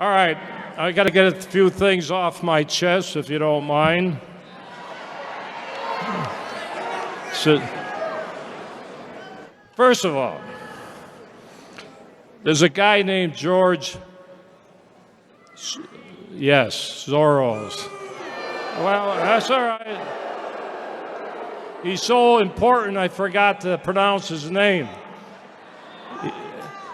All right, I got to get a few things off my chest, if you don't mind. So, first of all, there's a guy named George, Soros. Well, that's all right. He's so important, I forgot to pronounce his name.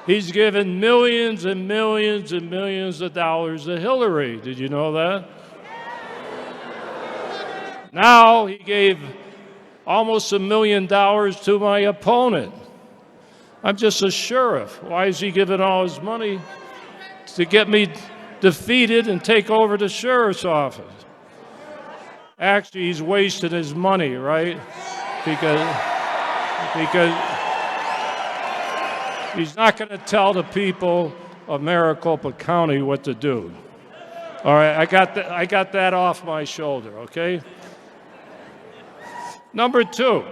He's given millions and millions and millions of dollars to Hillary. Did you know that? Now he gave almost $1 million to my opponent. I'm just a sheriff. Why is he giving all his money to get me defeated and take over the sheriff's office? Actually, he's wasting his money, right? Because he's not going to tell the people of Maricopa County what to do. All right, I got that off my shoulder, okay? Number two,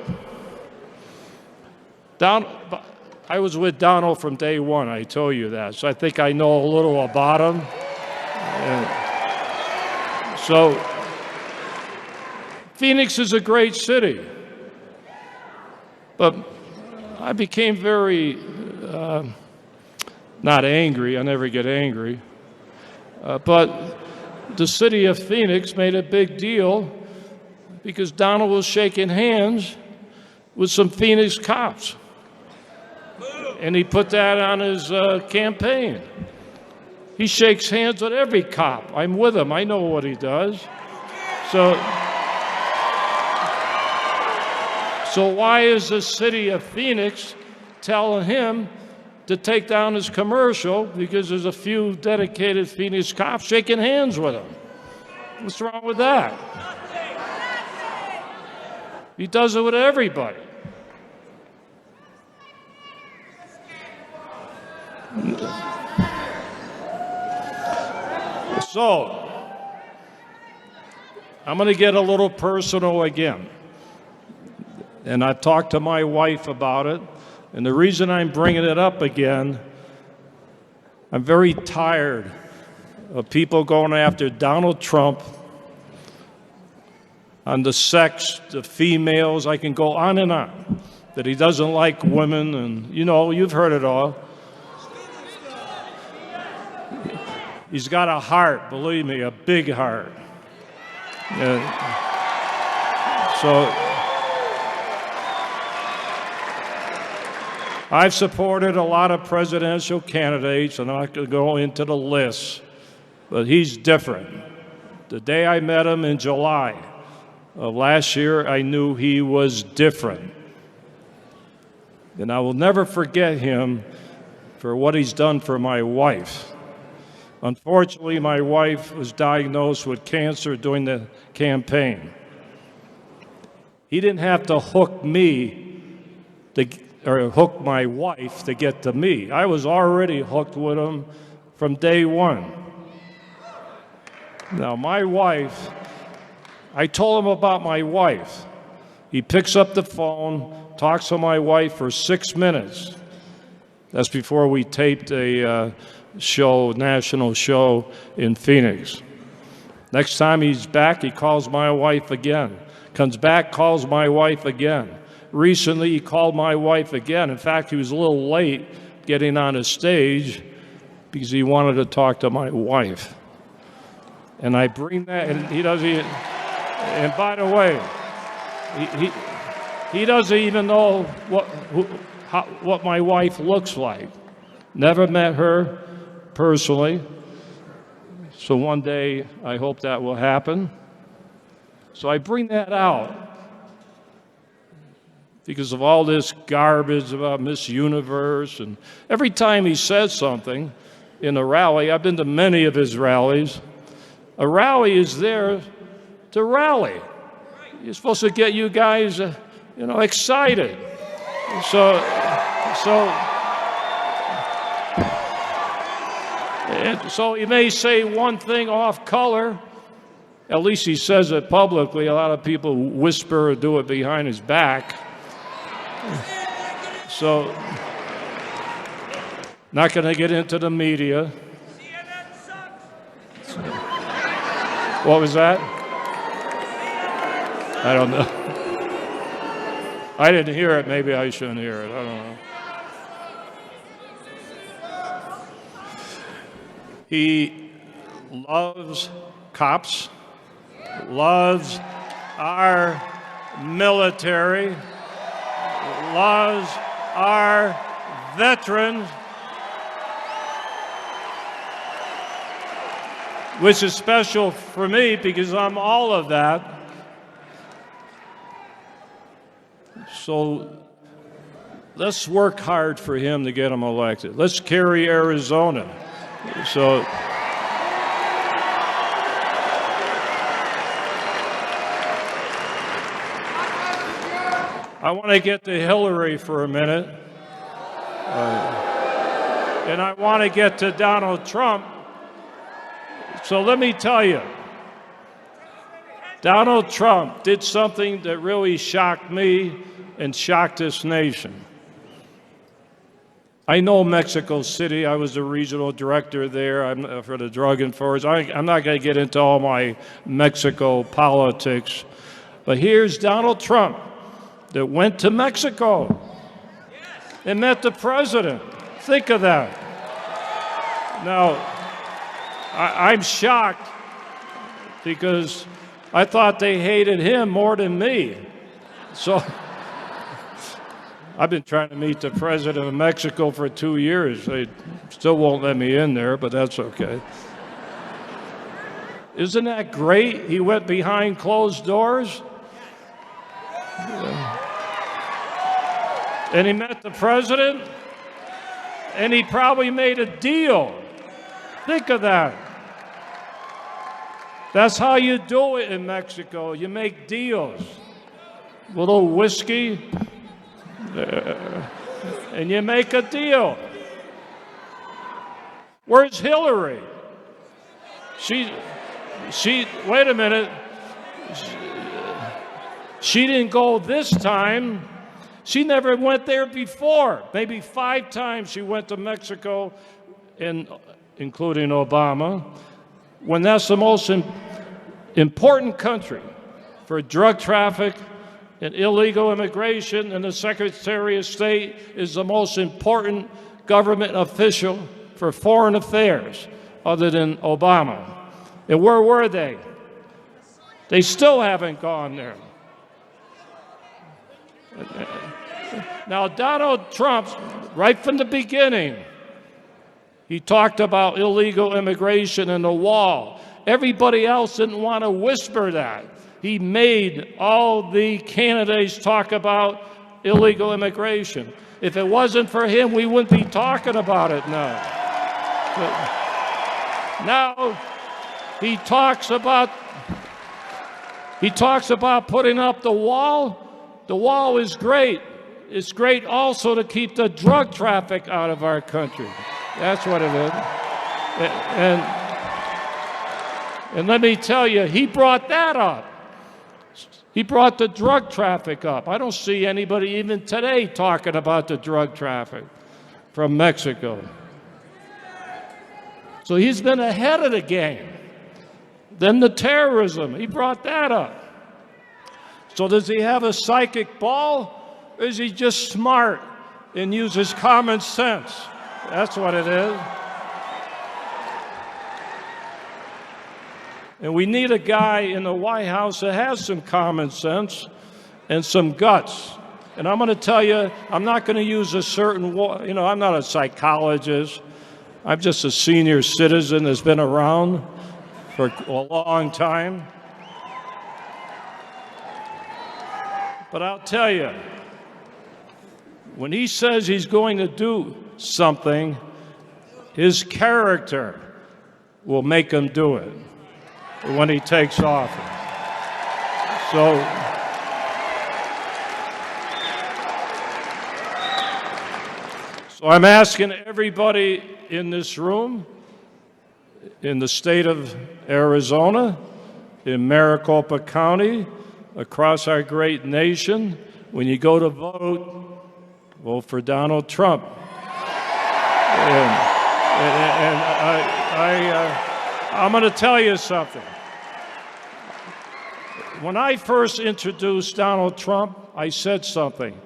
I was with Donald from day one, I told you that, so I think I know a little about him. So, Phoenix is a great city, but I became very, not angry, I never get angry, but the city of Phoenix made a big deal because Donald was shaking hands with some Phoenix cops. And he put that on his campaign. He shakes hands with every cop. I'm with him. I know what he does. So why is the city of Phoenix telling him to take down his commercial because there's a few dedicated Phoenix cops shaking hands with him? What's wrong with that? He does it with everybody. So, I'm going to get a little personal again. And I've talked to my wife about it. And the reason I'm bringing it up again, I'm very tired of people going after Donald Trump on the sex, the females. I can go on and on. That he doesn't like women, and you've heard it all. He's got a heart, believe me, a big heart. So I've supported a lot of presidential candidates, and I'm not going to go into the list, but he's different. The day I met him in July of last year, I knew he was different. And I will never forget him for what he's done for my wife. Unfortunately, my wife was diagnosed with cancer during the campaign. He didn't have to hook me or hook my wife to get to me. I was already hooked with him from day one. Now, my wife, I told him about my wife. He picks up the phone, talks to my wife for 6 minutes. That's before we taped a national show in Phoenix. Next time he's back, he calls my wife again. Comes back, calls my wife again. Recently, he called my wife again. In fact, he was a little late getting on a stage because he wanted to talk to my wife. And I bring that, and he doesn't even, and by the way, he doesn't even know what my wife looks like. Never met her personally. So one day, I hope that will happen. So I bring that out because of all this garbage about Miss Universe. And every time he says something in a rally, I've been to many of his rallies, a rally is there to rally. You're supposed to get you guys, excited. So he may say one thing off color. At least he says it publicly. A lot of people whisper or do it behind his back. So, not going to get into the media. What was that? I don't know. I didn't hear it. Maybe I shouldn't hear it. I don't know. He loves cops, loves our military, loves our veterans, which is special for me because I'm all of that. So let's work hard for him to get him elected. Let's carry Arizona. So I want to get to Hillary for a minute. And I want to get to Donald Trump. So let me tell you, Donald Trump did something that really shocked me and shocked this nation. I know Mexico City. I was the regional director there for the drug enforcement. I'm not going to get into all my Mexico politics. But here's Donald Trump that went to Mexico and met the president. Think of that. Now, I'm shocked because I thought they hated him more than me. So I've been trying to meet the president of Mexico for 2 years. They still won't let me in there, but that's okay. Isn't that great? He went behind closed doors. And he met the president, and he probably made a deal. Think of that. That's how you do it in Mexico. You make deals. A little whiskey, and you make a deal. Where's Hillary? She wait a minute. She didn't go this time. She never went there before. Maybe 5 times she went to Mexico, including Obama, when that's the most important country for drug traffic and illegal immigration, and the Secretary of State is the most important government official for foreign affairs other than Obama. And where were they? They still haven't gone there. Now, Donald Trump, right from the beginning, he talked about illegal immigration and the wall. Everybody else didn't want to whisper that. He made all the candidates talk about illegal immigration. If it wasn't for him, we wouldn't be talking about it now. But now he talks about putting up the wall. The wall is great. It's great also to keep the drug traffic out of our country. That's what it is. And let me tell you, he brought that up. He brought the drug traffic up. I don't see anybody even today talking about the drug traffic from Mexico. So he's been ahead of the game. Then the terrorism, he brought that up. So does he have a psychic ball, or is he just smart and uses common sense? That's what it is. And we need a guy in the White House that has some common sense and some guts. And I'm going to tell you, I'm not going to use a certain, I'm not a psychologist. I'm just a senior citizen that's been around for a long time. But I'll tell you, when he says he's going to do something, his character will make him do it when he takes office. So I'm asking everybody in this room, in the state of Arizona, in Maricopa County, across our great nation, when you go to vote for Donald Trump. And I'm going to tell you something. when I first introduced Donald Trump, I said something.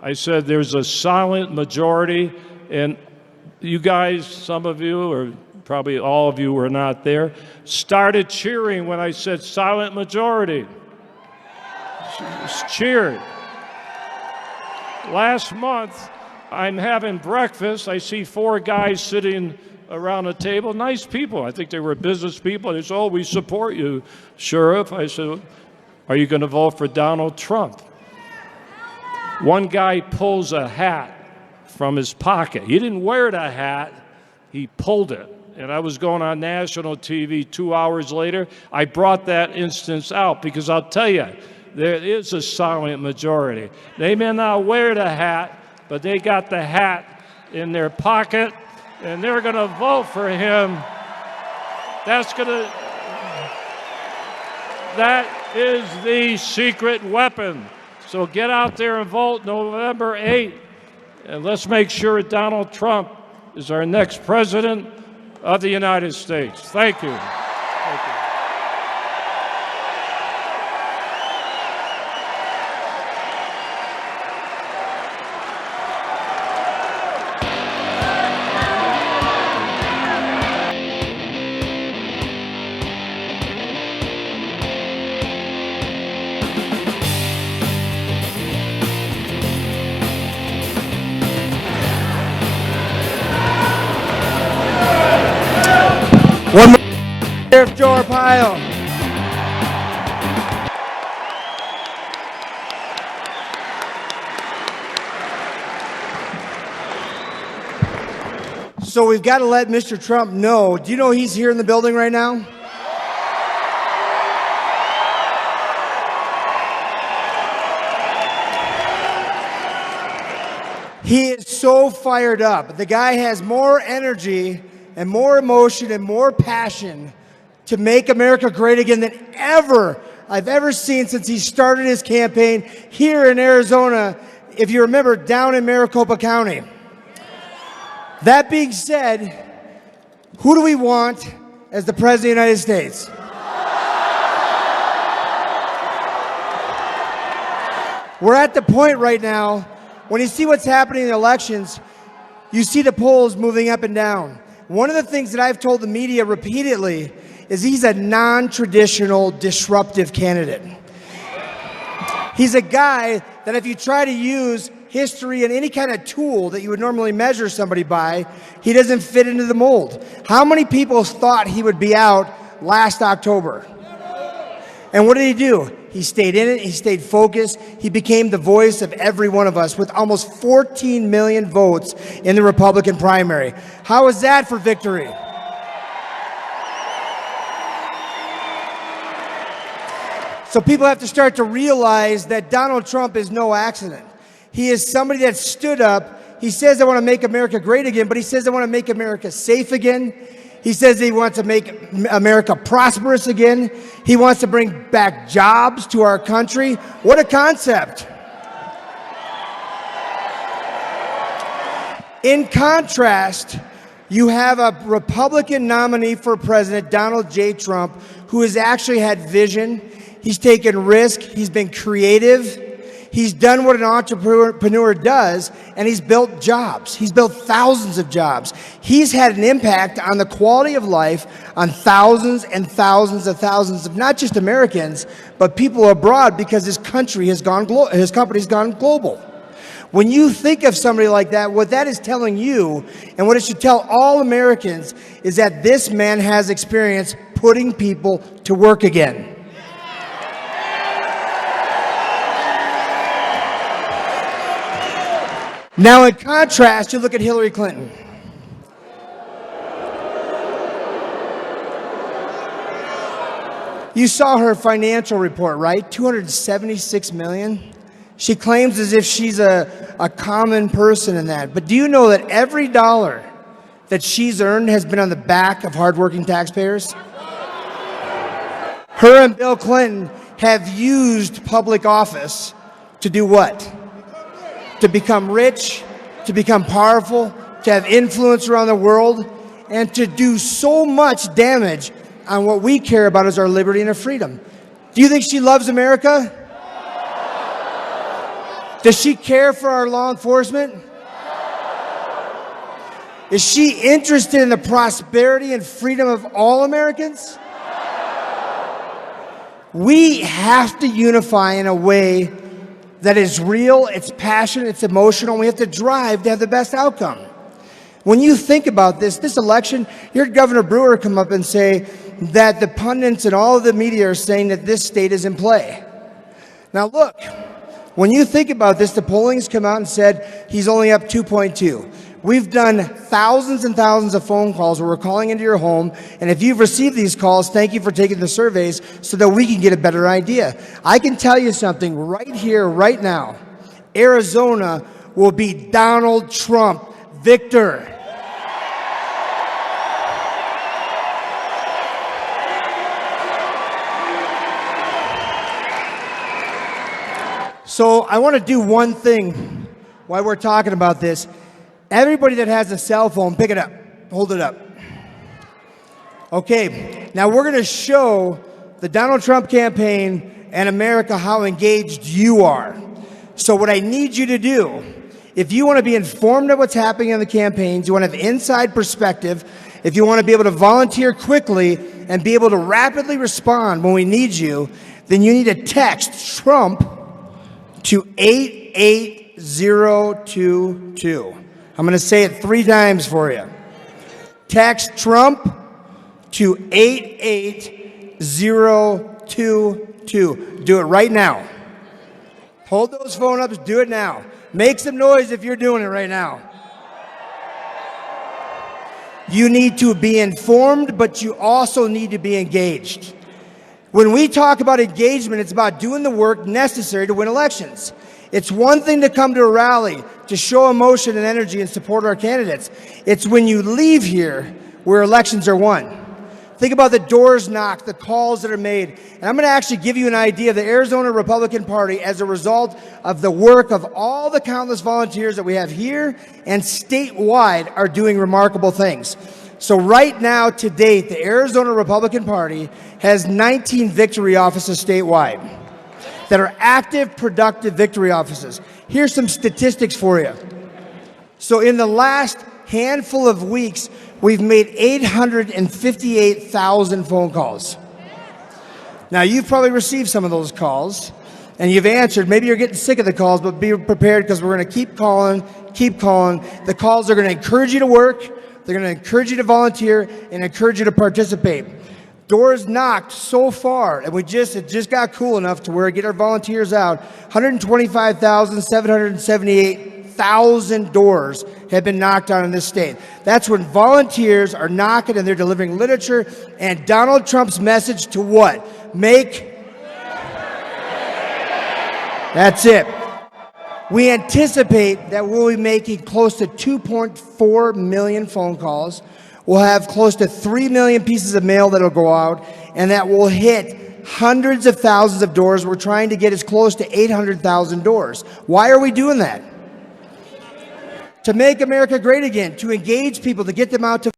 I said there's a silent majority, and you guys, some of you, or probably all of you were not there, started cheering when I said silent majority. Cheered. Last month, I'm having breakfast. I see 4 guys sitting around a table, nice people. I think they were business people. They said, "Oh, we support you, Sheriff." I said, "Are you going to vote for Donald Trump?" One guy pulls a hat from his pocket. He didn't wear the hat, he pulled it. And I was going on national TV 2 hours later. I brought that instance out because I'll tell you, there is a silent majority. They may not wear the hat, but they got the hat in their pocket, and they're going to vote for him. That is the secret weapon. So get out there and vote November 8th, and let's make sure Donald Trump is our next president of the United States. Thank you. Thank you. One more, Sheriff Joe Arpaio. So we've got to let Mr. Trump know. Do you know he's here in the building right now? He is so fired up. The guy has more energy and more emotion and more passion to make America great again than I've ever seen since he started his campaign here in Arizona, if you remember, down in Maricopa County. That being said, who do we want as the President of the United States? We're at the point right now, when you see what's happening in the elections, you see the polls moving up and down. One of the things that I've told the media repeatedly is he's a non-traditional, disruptive candidate. He's a guy that if you try to use history and any kind of tool that you would normally measure somebody by, he doesn't fit into the mold. How many people thought he would be out last October? And what did he do? He stayed in it. He stayed focused. He became the voice of every one of us with almost 14 million votes in the Republican primary. How is that for victory? So people have to start to realize that Donald Trump is no accident. He is somebody that stood up. He says, "I want to make America great again," but he says, "I want to make America safe again." He says he wants to make America prosperous again. He wants to bring back jobs to our country. What a concept. In contrast, you have a Republican nominee for president, Donald J. Trump, who has actually had vision. He's taken risk. He's been creative. He's done what an entrepreneur does, and he's built jobs. He's built thousands of jobs. He's had an impact on the quality of life on thousands and thousands and thousands of not just Americans, but people abroad, because his country has gone his company's gone global. When you think of somebody like that, what that is telling you, and what it should tell all Americans, is that this man has experience putting people to work again. Now, in contrast, you look at Hillary Clinton. You saw her financial report, right? $276 million. She claims as if she's a common person in that. But do you know that every dollar that she's earned has been on the back of hardworking taxpayers? Her and Bill Clinton have used public office to do what? To become rich, to become powerful, to have influence around the world, and to do so much damage on what we care about as our liberty and our freedom. Do you think she loves America? Does she care for our law enforcement? Is she interested in the prosperity and freedom of all Americans? We have to unify in a way that is real, it's passionate, it's emotional, and we have to drive to have the best outcome. When you think about this election, you heard Governor Brewer come up and say that the pundits and all of the media are saying that this state is in play. Now look, when you think about this, the polling's come out and said he's only up 2.2. We've done thousands and thousands of phone calls where we're calling into your home, and if you've received these calls, thank you for taking the surveys so that we can get a better idea. I can tell you something right here, right now. Arizona will be Donald Trump victor. So I want to do one thing while we're talking about this. Everybody that has a cell phone, pick it up. Hold it up. Okay, now we're going to show the Donald Trump campaign and America how engaged you are. So what I need you to do, if you want to be informed of what's happening in the campaigns, you want to have inside perspective, if you want to be able to volunteer quickly and be able to rapidly respond when we need you, then you need to text Trump to 88022. I'm going to say it 3 times for you. Text Trump to 88022. Do it right now. Hold those phone ups. Do it now. Make some noise if you're doing it right now. You need to be informed, but you also need to be engaged. When we talk about engagement, it's about doing the work necessary to win elections. It's one thing to come to a rally, to show emotion and energy and support our candidates. It's when you leave here where elections are won. Think about the doors knocked, the calls that are made. And I'm going to actually give you an idea of the Arizona Republican Party as a result of the work of all the countless volunteers that we have here and statewide are doing remarkable things. So right now, to date, the Arizona Republican Party has 19 victory offices statewide that are active, productive victory offices. Here's some statistics for you. So in the last handful of weeks, we've made 858,000 phone calls. Now, you've probably received some of those calls, and you've answered. Maybe you're getting sick of the calls, but be prepared because we're going to keep calling, keep calling. The calls are going to encourage you to work. They're going to encourage you to volunteer and encourage you to participate. Doors knocked so far, and it just got cool enough to where we get our volunteers out. 125,778,000 doors have been knocked on in this state. That's when volunteers are knocking and they're delivering literature and Donald Trump's message to what? That's it. We anticipate that we'll be making close to 2.4 million phone calls. We'll have close to 3 million pieces of mail that will go out, and that will hit hundreds of thousands of doors. We're trying to get as close to 800,000 doors. Why are we doing that? To make America great again, to engage people, to get them out to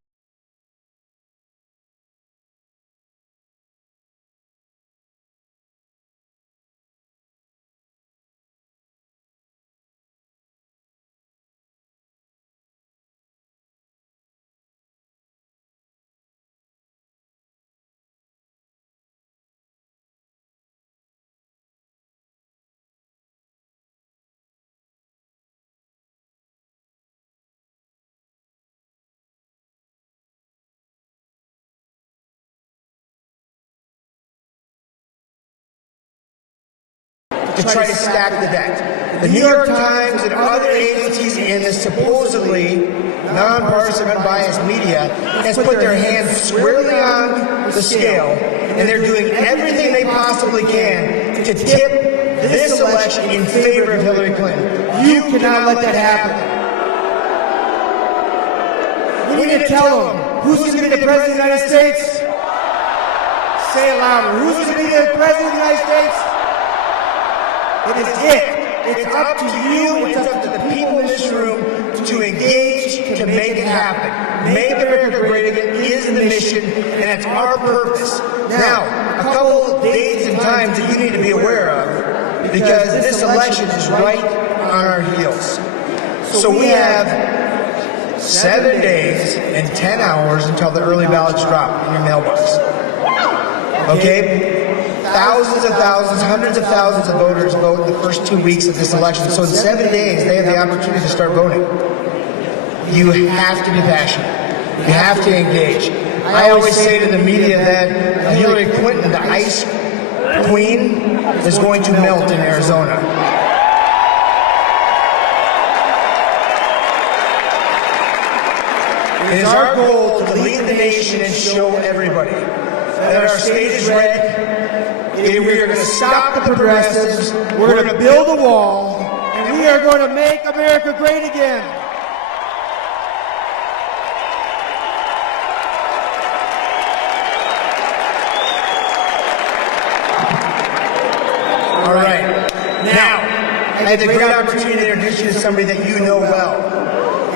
try to stack the deck. The New York Times and other agencies in the supposedly nonpartisan, unbiased media has put their hands squarely on the scale, and they're doing everything they possibly can to tip this election in favor of Hillary Clinton. You cannot let that happen. We need to tell them who's going to be the President of the United States. Say it louder. Who's going to be the President of the United States? It is it. It's up to you. It's up to the people in this room to engage, to make it happen. Make America great again is the mission, and it's our purpose. Now, a couple dates and times that you need to be aware of, because this election is right on our heels. So we have 7 days and 10 hours until the early ballots drop in your mailbox. Okay? Thousands and thousands, hundreds of thousands of voters vote in the first 2 weeks of this election. So in 7 days, they have the opportunity to start voting. You have to be passionate. You have to engage. I always say to the media that Hillary Clinton, the ice queen, is going to melt in Arizona. It is our goal to lead the nation and show everybody that our state is red. We are going to stop the progressives. We're going to build a wall, and we are going to make America great again. All right. Now, I had the great opportunity to introduce you to somebody that you know well.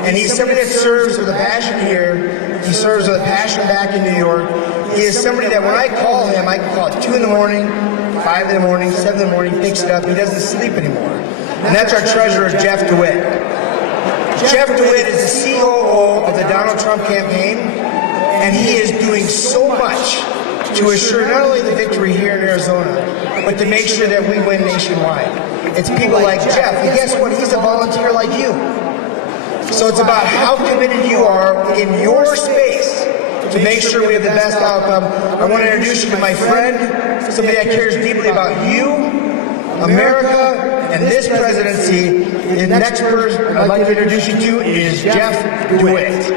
And he's somebody that serves with a passion here. He serves with a passion back in New York. He is somebody that when I call him, I can call at 2 in the morning, 5 in the morning, 7 in the morning, he picks it up. He doesn't sleep anymore. And that's our treasurer, Jeff DeWitt. Jeff DeWitt is the COO of the Donald Trump campaign, and he is doing so much to assure not only the victory here in Arizona, but to make sure that we win nationwide. It's people like Jeff, and guess what? He's a volunteer like you. So it's about how committed you are in your space to make sure we have the best outcome. I want to introduce you to my friend, somebody that cares deeply about you, America, and this presidency. The next person I'd like to introduce you to is Jeff DeWitt.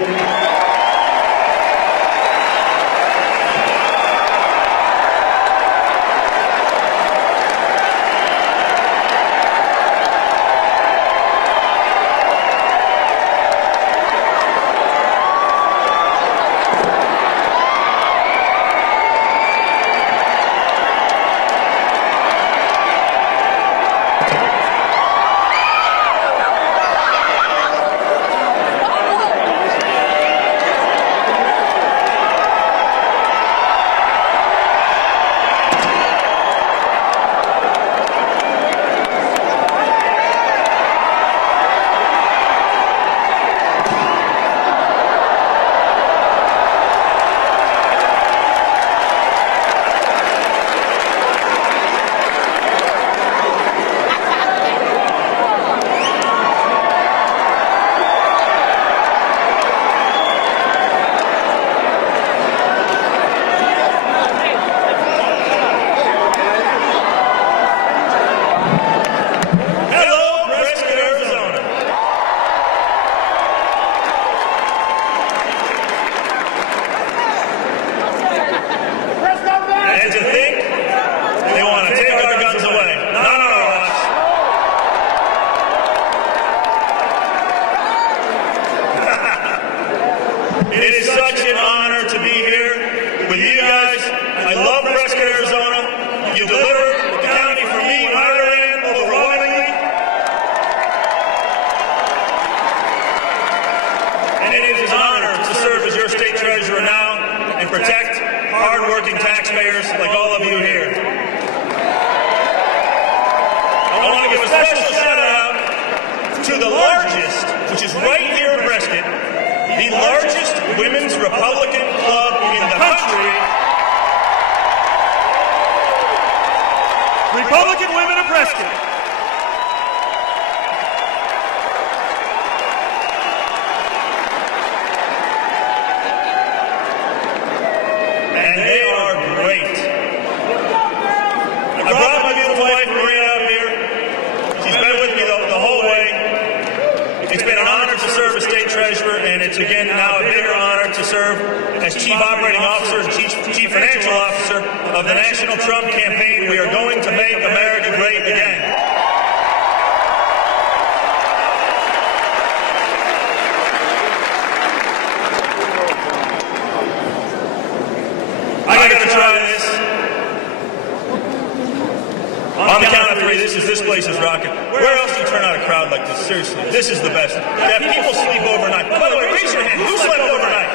On the count of three, this place's rocking. Where else do you turn out a crowd like this. Seriously, this is the best. To have people sleep overnight. By the way, raise your hand. Who slept overnight?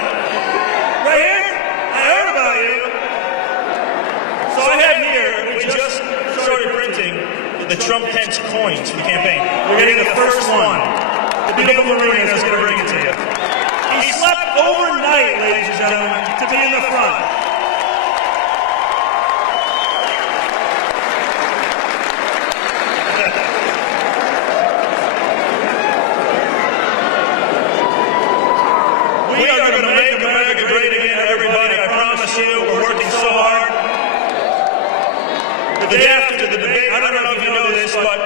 Right here? I heard about you. So I have here, we just started printing the Trump-Pence coins for the campaign. We're getting the first one. The beautiful Marina is going to bring it to you. He slept overnight, ladies and gentlemen, to be in the front. We are going to make America great again, everybody. I promise you, we're working so hard. The day after the debate, I don't know if you know this, but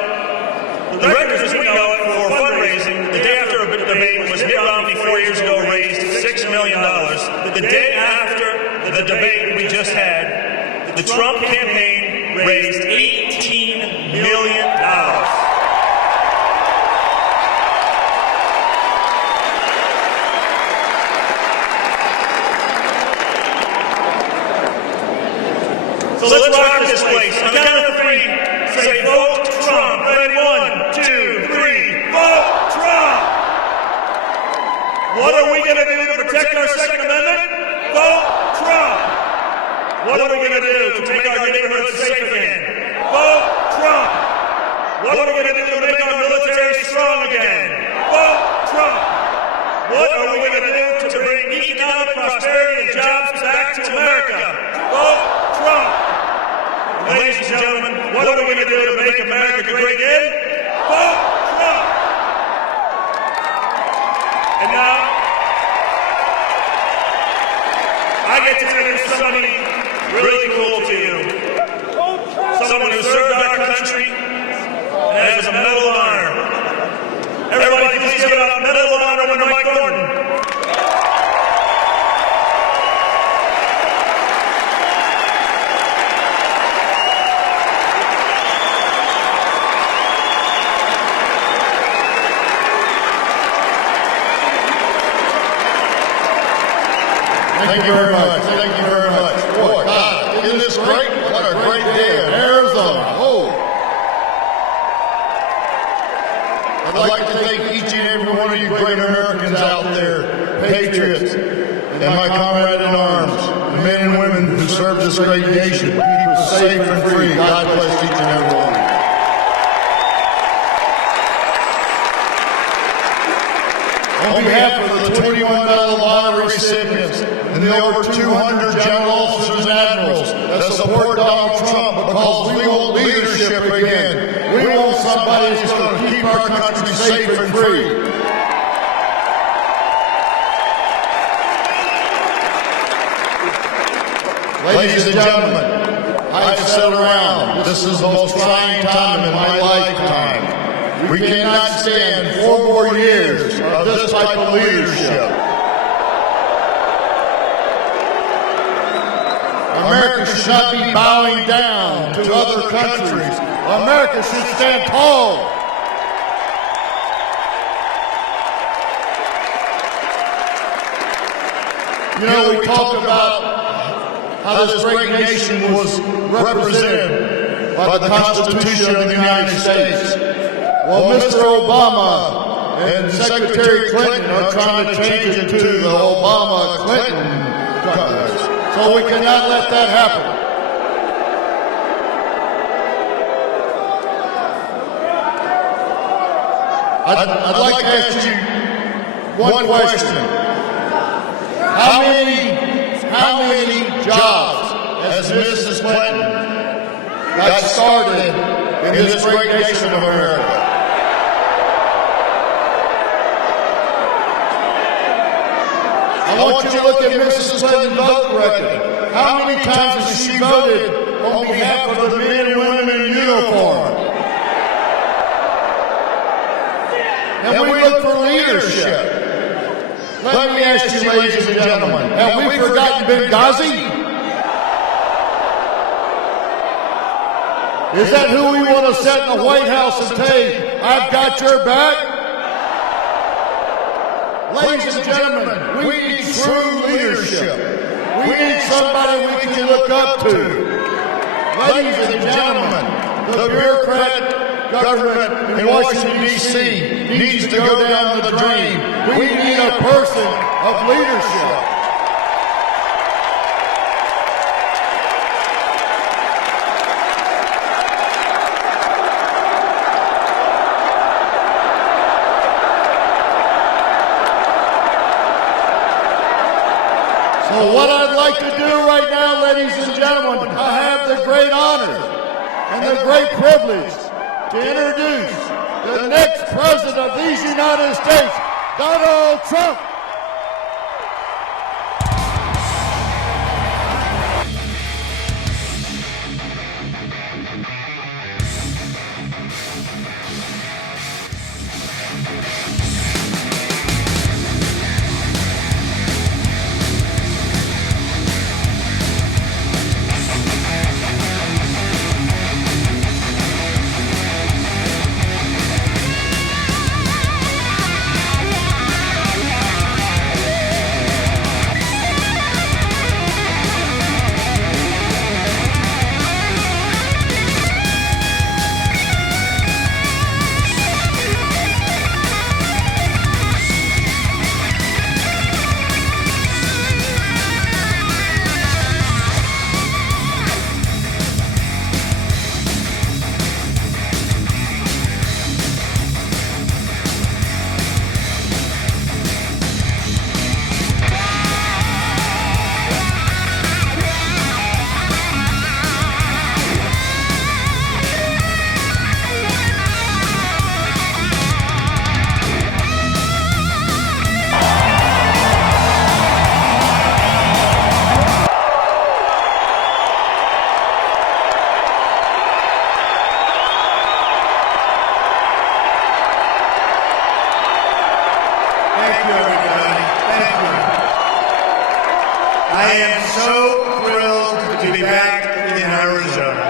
the records as we know it for fundraising, the day after a debate was Mitt Romney 4 years ago raised $6 million. The day after the debate we just had, the Trump campaign raised $18 million. So let's rock this place. On the count of three, say vote Trump. Ready? 1, 2, 3. Vote Trump. What are we going to do to protect our Second Amendment? Vote Trump. What are we going to do to make our neighborhoods safe again? Vote Trump. What are we going to do to make our military strong again? Vote Trump. What are we going to do to bring economic prosperity and jobs back to America? Vote Trump. Ladies and gentlemen, what are we going to do to make America great again? Vote Trump. And now, I get to introduce somebody really cool to you. Someone who served our country and has a Medal of Honor. Everybody, please give it up. Medal of Honor winner Mike Thornton. Thank you very much. Thank you very much. Boy, God, isn't this great? What a great day in Arizona. Oh. I'd like to thank each and every one of you great Americans out there, patriots, and my comrade in arms, the men and women who serve this great nation, keep us safe and free. God bless each and every one. On behalf of the 21 Medal of Honor recipients and the over 200 general officers and admirals that support Donald Trump because we want leadership again. We want somebody who's going to keep our country safe and free. Ladies and gentlemen, I've sat around. This is the most trying time in my lifetime. We cannot stand 4 more years of this type of leadership. America should not be bowing down to other countries. America should stand tall. You know, we talk about how this great nation was represented by the Constitution of the United States. Well, Mr. Obama and Secretary Clinton are trying to change it to the Obama-Clinton colors. So we cannot let that happen. I'd like to ask you one question. How many jobs has Mrs. Clinton got started in this great nation of America? I want you to look at Mrs. Clinton's vote record. How many times has she voted on behalf of the men and women in uniform? And we look for leadership. Let me ask you, ladies and gentlemen, have we forgotten Benghazi? Is that who we want to sit in the White House and say, I've got your back? Ladies and gentlemen, we need true leadership. We need somebody we can look up to. Ladies and gentlemen, the bureaucrat government in Washington, D.C. needs to go down the drain. We need a person of leadership. So what I'd like to do right now, ladies and gentlemen, I have the great honor and the great privilege to introduce the next president of these United States, Donald Trump. I am so thrilled to be back in Arizona.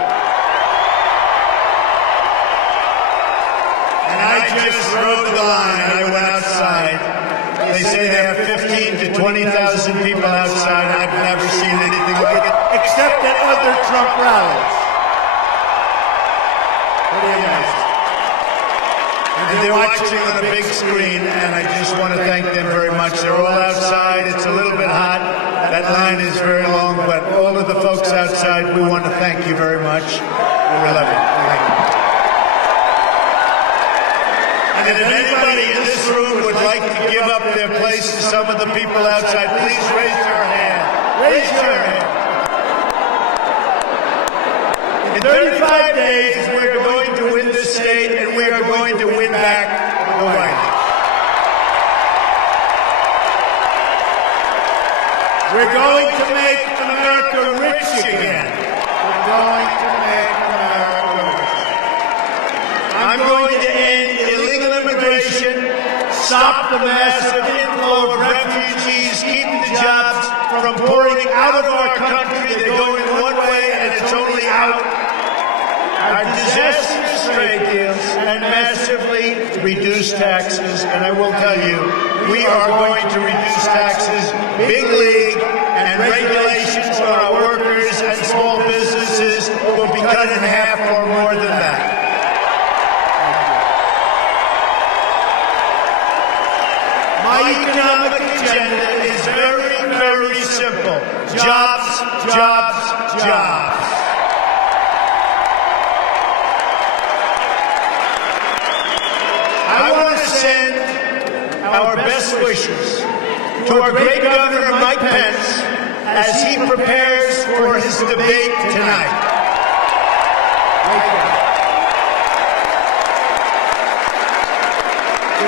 And I just rode the line. I went outside. They say they have 15 to 20,000 people outside. I've never seen anything like it, except at other Trump rallies. Pretty amazing. And they're watching on the big screen, and I just want to thank them very much. They're all outside. It's a little bit hot. That line is very long, but all of the folks outside, we want to thank you very much. We love you. Thank you. And if anybody in this room would like to give up their place to some of the people outside, please raise your hand. Raise your hand. In 35 days, we're going to win this state, and we are going to win back the White House. We're going to make America rich again. We're going to make America rich. I'm going to end illegal immigration, stop the massive inflow of refugees, keep the jobs from pouring out of our country. They're going one way, and it's only out. Our disastrous trade deals and massively reduce taxes. And I will tell you, we are going to reduce taxes, big league, and regulations for our workers and small businesses will be cut in half or more than that. My economic agenda is very, very simple. Jobs, jobs, jobs. I want to send our best wishes to our great Governor Mike Pence as he prepares for his debate tonight.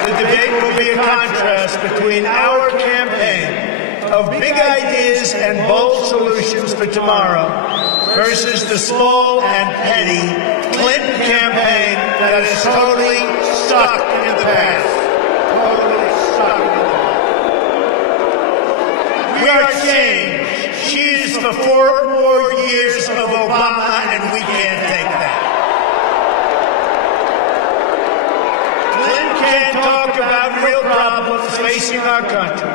The debate will be a contrast between our campaign of big ideas and bold solutions for tomorrow versus the small and petty Clinton campaign that is totally stuck in the past. Totally stuck in the past. We are changed. She is for 4 more years of Obama, and we can't take that. Clinton can't talk about real problems facing our country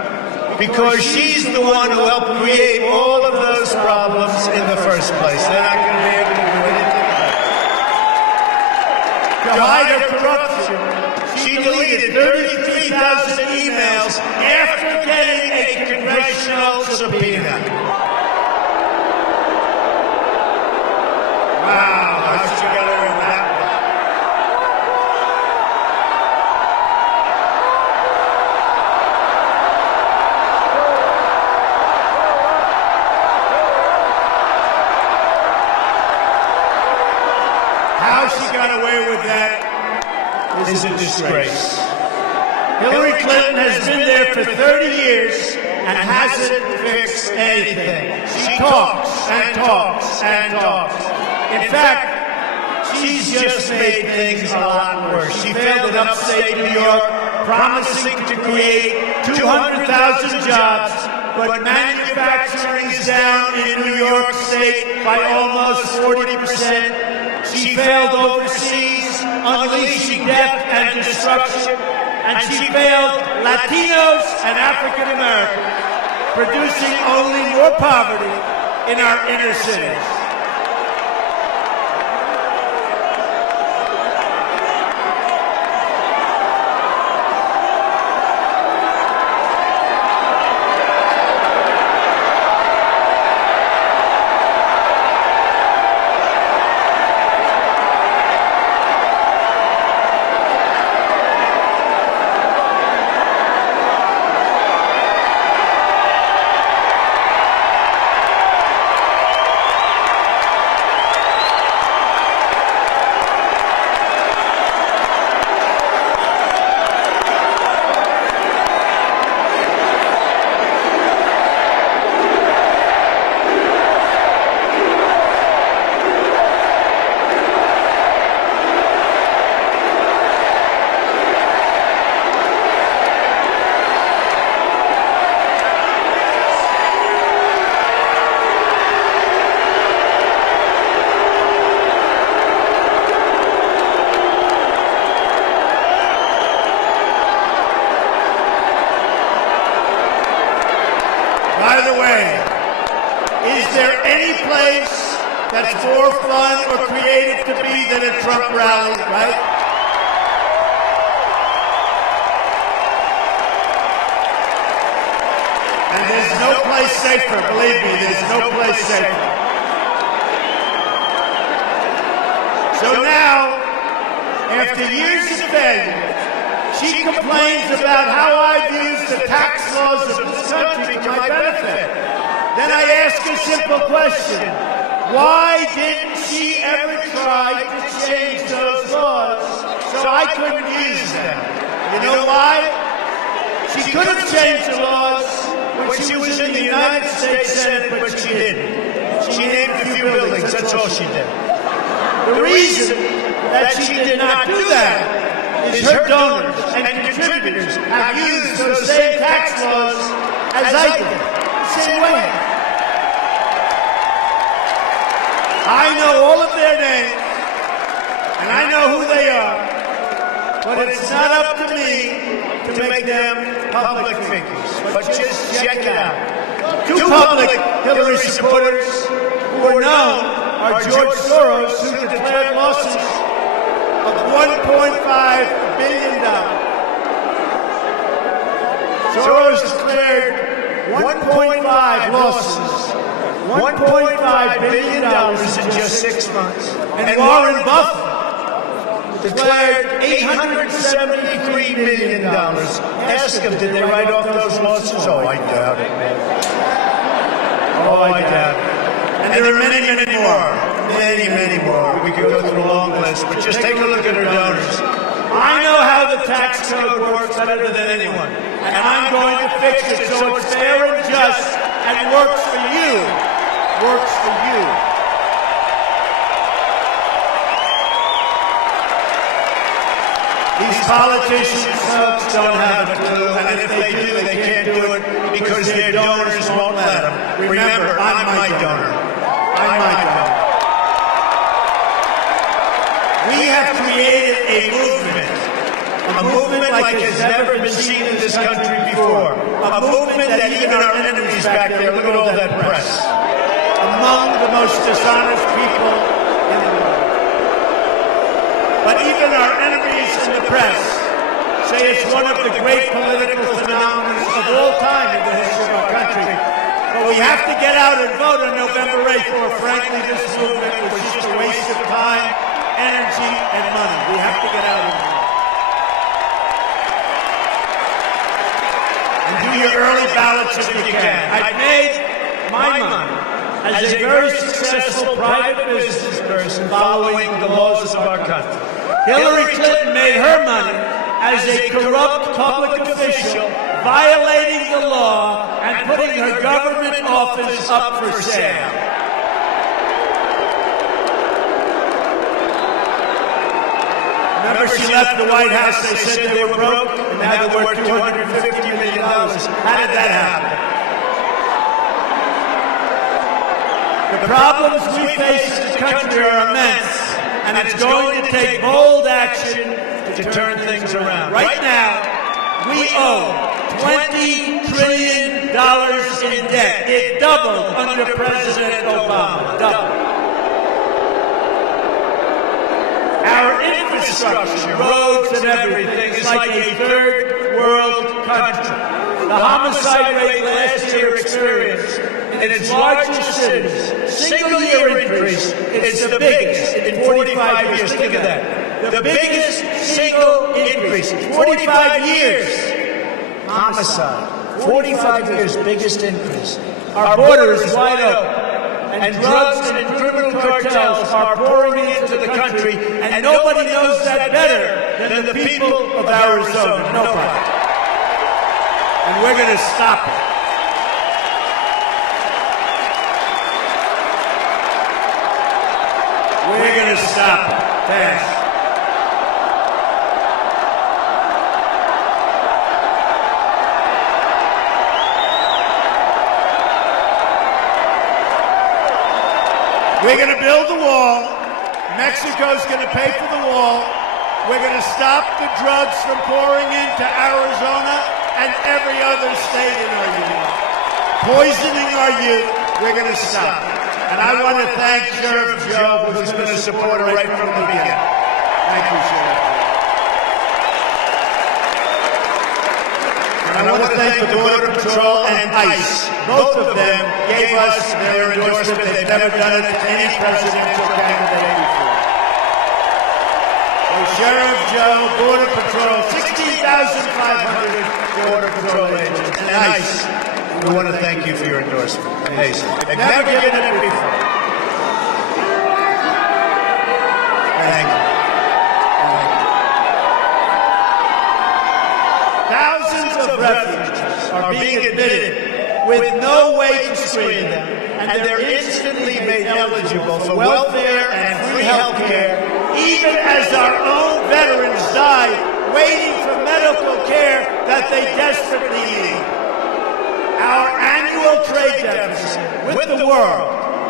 because she's the one who helped create all of those problems in the first place. They're not going to be able to do anything about it. to hide her corruption, she deleted 33,000 emails after getting a congressional subpoena. Wow, how she got away with that one. How she got away with that is a disgrace. Hillary Clinton has been there for 30 years and hasn't fixed anything. She talks and talks and talks. In fact, she's just made things a lot worse. She failed in upstate New York, promising to create 200,000 jobs, but manufacturing is down in New York State by almost 40%. She failed overseas, unleashing death and destruction. And she failed Latinos and African Americans, producing only more poverty in our inner cities. By the way, is there any place that's more fun or creative to be than a Trump rally, right? And there's no place safer, believe me, there's no place safer. So now, after years of failure, she complains about how I've used the tax laws of this country to my benefit. Then I ask a simple question. Why didn't she ever try to change those laws so I couldn't use them? You know why? She could have changed the laws when she was in the United States Senate, but she didn't. She named a few buildings, that's all she did. The reason that she did not do that is her donors and contributors have used those same tax laws as I did, same way. I know all of their names, and I know who they are, but it's not up to me to make them public figures. But just check it out. Two public Hillary supporters who are known are George Soros, who declared losses of $1.5 billion. Soros declared 1.5 losses, $1.5 billion in just 6 months. And Warren Buffett declared $873 million. Ask them, did they write off those losses? Oh, I doubt it, man. Oh, I doubt it. And there are many, many more. Many more. We could go through a long list, but just take a look at her donors. I know how the tax code works better than anyone, and I'm going to fix it so it's fair and just and works for you. Works for you. These politicians, folks, don't have a clue, and if they do, they can't do it because their donors won't let them. Remember, I'm my donor. I'm my donor. We have created a movement like has never been seen in this country before. A movement that even our enemies back there, look at all that press, among the most dishonest people in the world. But even our enemies in the press say it's one of the great political phenomena of all time in the history of our country. But we have to get out and vote on November 8th, or frankly, this movement was just a waste of time, energy, and money. We have to get out and vote. And do your early ballots if you can. I've made my money as a very successful private business person following the laws of our country. Hillary Clinton made her money as a corrupt public official, violating the law and putting her government office up for sale. Remember, she left the White House, they said they were broke, and now they're worth $250 million. How did that happen? The problems we face as a country are immense, and it's going to take bold action to turn things around. Right now, we owe $20 trillion in debt. It doubled under President Obama. Doubled. Our infrastructure, roads and everything, is like a third world country. The homicide rate last year experienced in its largest cities, single-year increase, is the biggest in 45 years. Think of that. The biggest single increase in 45 years. Homicide. 45 years, biggest increase. Our border is wide open. And drugs and criminal cartels are pouring into the country, and nobody knows that better than the people of Arizona. Nobody. And we're going to stop it. We're going to stop it. Fast. We're going to build the wall. Mexico's going to pay for the wall. We're going to stop the drugs from pouring into Arizona and every other state in our union. Poisoning our youth, we're going to stop. And I want to thank Sheriff Joe, who's been a supporter right from the beginning. Thank you, Sheriff. And I want to thank the Border Patrol and ICE. Both of them gave us their endorsement. They've never done it to any presidential candidate before. So Sheriff Joe, Border Patrol, 16,500 Border Patrol agents, and ICE, we want to thank you for your endorsement. Amazing. They've never given it before. Thank you. Thousands of refugees are being admitted with no way to screen them, and they're instantly made eligible for welfare and free health care, even as our own veterans die waiting for medical care that they desperately need. Our annual trade deficit with the world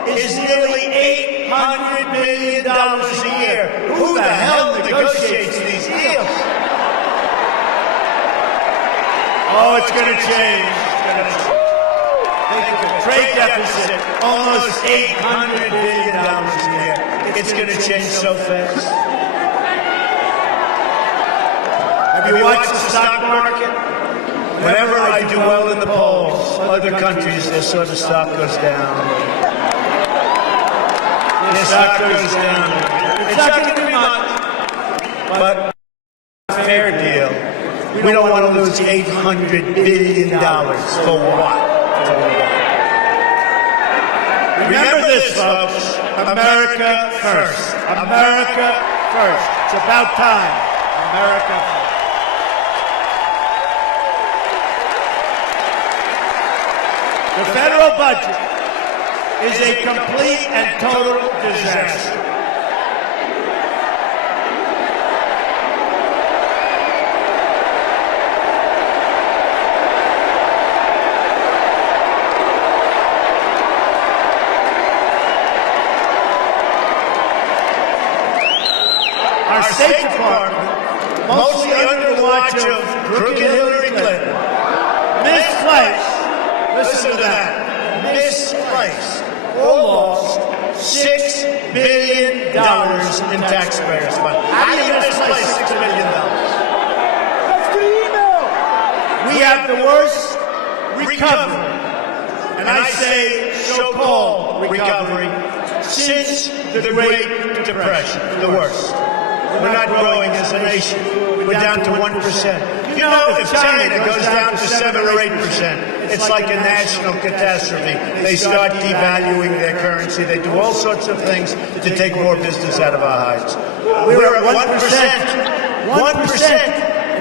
is nearly $800 billion a year. Who the hell negotiates these deals? Oh, it's going to change. It's going to change. Trade deficit, almost $800 billion a year. It's going to change so fast. Have you watched the stock market? Whenever I do well in the polls, other countries, their sort of stock goes down. Their stock goes down. It's not going to be much, but a fair deal. We don't want to lose $800 billion. For what? Remember this, folks. America first. America first. It's about time. America first. The federal budget is a complete and total disaster. Our State Department, mostly under the watch of crooked Hillary Clinton, misplaced, listen to that, misplaced or lost $6 billion in taxpayers' money. How do you misplace $6 billion? We have the worst recovery, and I say so-called recovery, since the Great Depression, the worst. We're not growing as a nation. We're down to 1%. You know, if China goes down to 7 or 8%, it's like a national catastrophe. They start devaluing their currency. They do all sorts of things to take more business out of our hides. We're at 1%,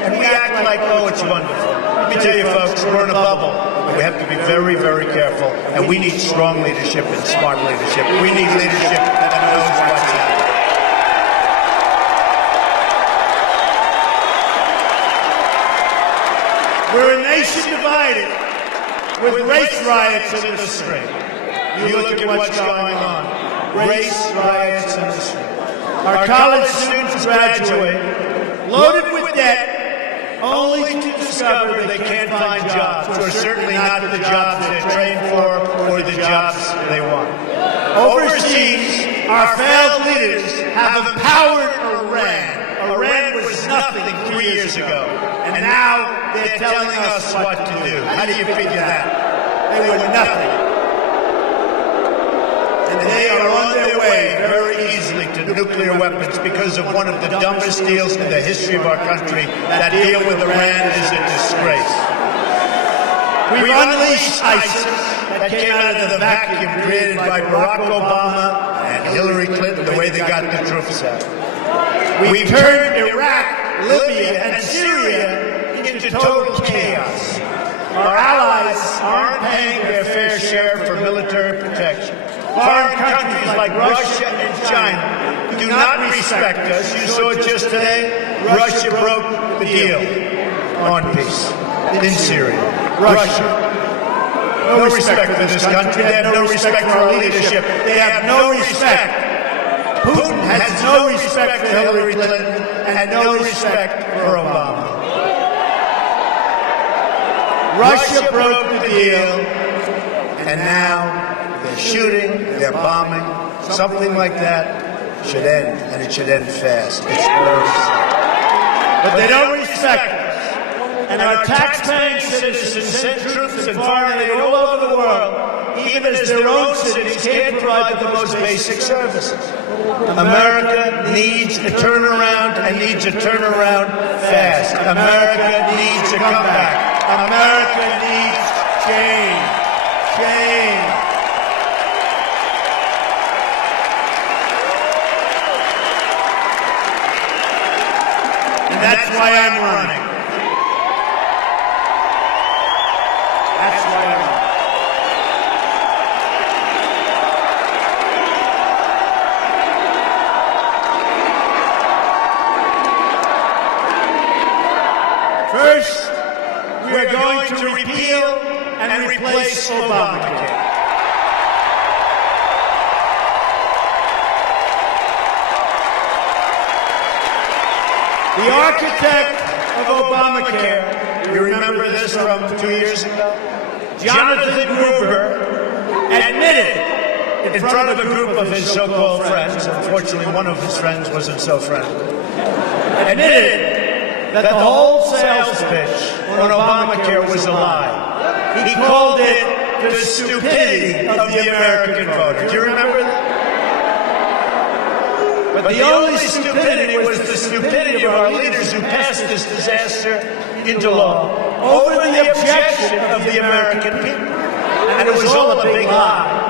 and we act like, oh, it's wonderful. Let me tell you, folks, we're in a bubble. And we have to be very, very careful. And we need strong leadership and smart leadership. We need leadership that knows what's happening. We're a nation divided with race riots in the street. You look at what's going on. Race riots in the street. Our college students graduate loaded with debt only to discover they can't find jobs, or certainly not the jobs they're trained for or the jobs they want. Overseas, our failed leaders have empowered Iran. Iran was nothing 3 years ago, and now they're telling us what to do. How do you figure that? They were nothing. And they are on their way very easily to nuclear weapons because of one of the dumbest deals in the history of our country. That deal with Iran is a disgrace. We've unleashed ISIS that came out of the vacuum created by Barack Obama and Hillary Clinton, the way they got the troops out. We've turned Iraq, Libya, and Syria into total chaos. Our allies aren't paying their fair share for military protection. Foreign countries like Russia and China do not respect us. You saw it just today. Russia broke the deal on peace in Syria. Russia. No respect for this country. They have no respect for our leadership. They have no respect. Putin has no respect for Hillary Clinton and no respect for Obama. Russia broke the deal, and now they're shooting, they're bombing. Something like that should end, and it should end fast. It's worse. But they don't respect us. And our tax-paying citizens send troops and foreign aid all over the world, even as their own cities can't provide the most basic services. America needs a turnaround and needs a turnaround fast. America needs a comeback. America needs change. Change. And that's why I'm running. That's why I'm running. First, we are going to repeal and replace Obamacare. The architect of Obamacare, you remember this from 2 years ago? Jonathan Gruber admitted in front of a group of his so-called friends, unfortunately one of his friends wasn't so friendly, admitted that the whole sales pitch on Obamacare was a lie. He called it the stupidity of the American voter. Do you remember that? But the only stupidity was the stupidity of our leaders who passed this disaster into law over the objection of the American people. And it was all a big lie.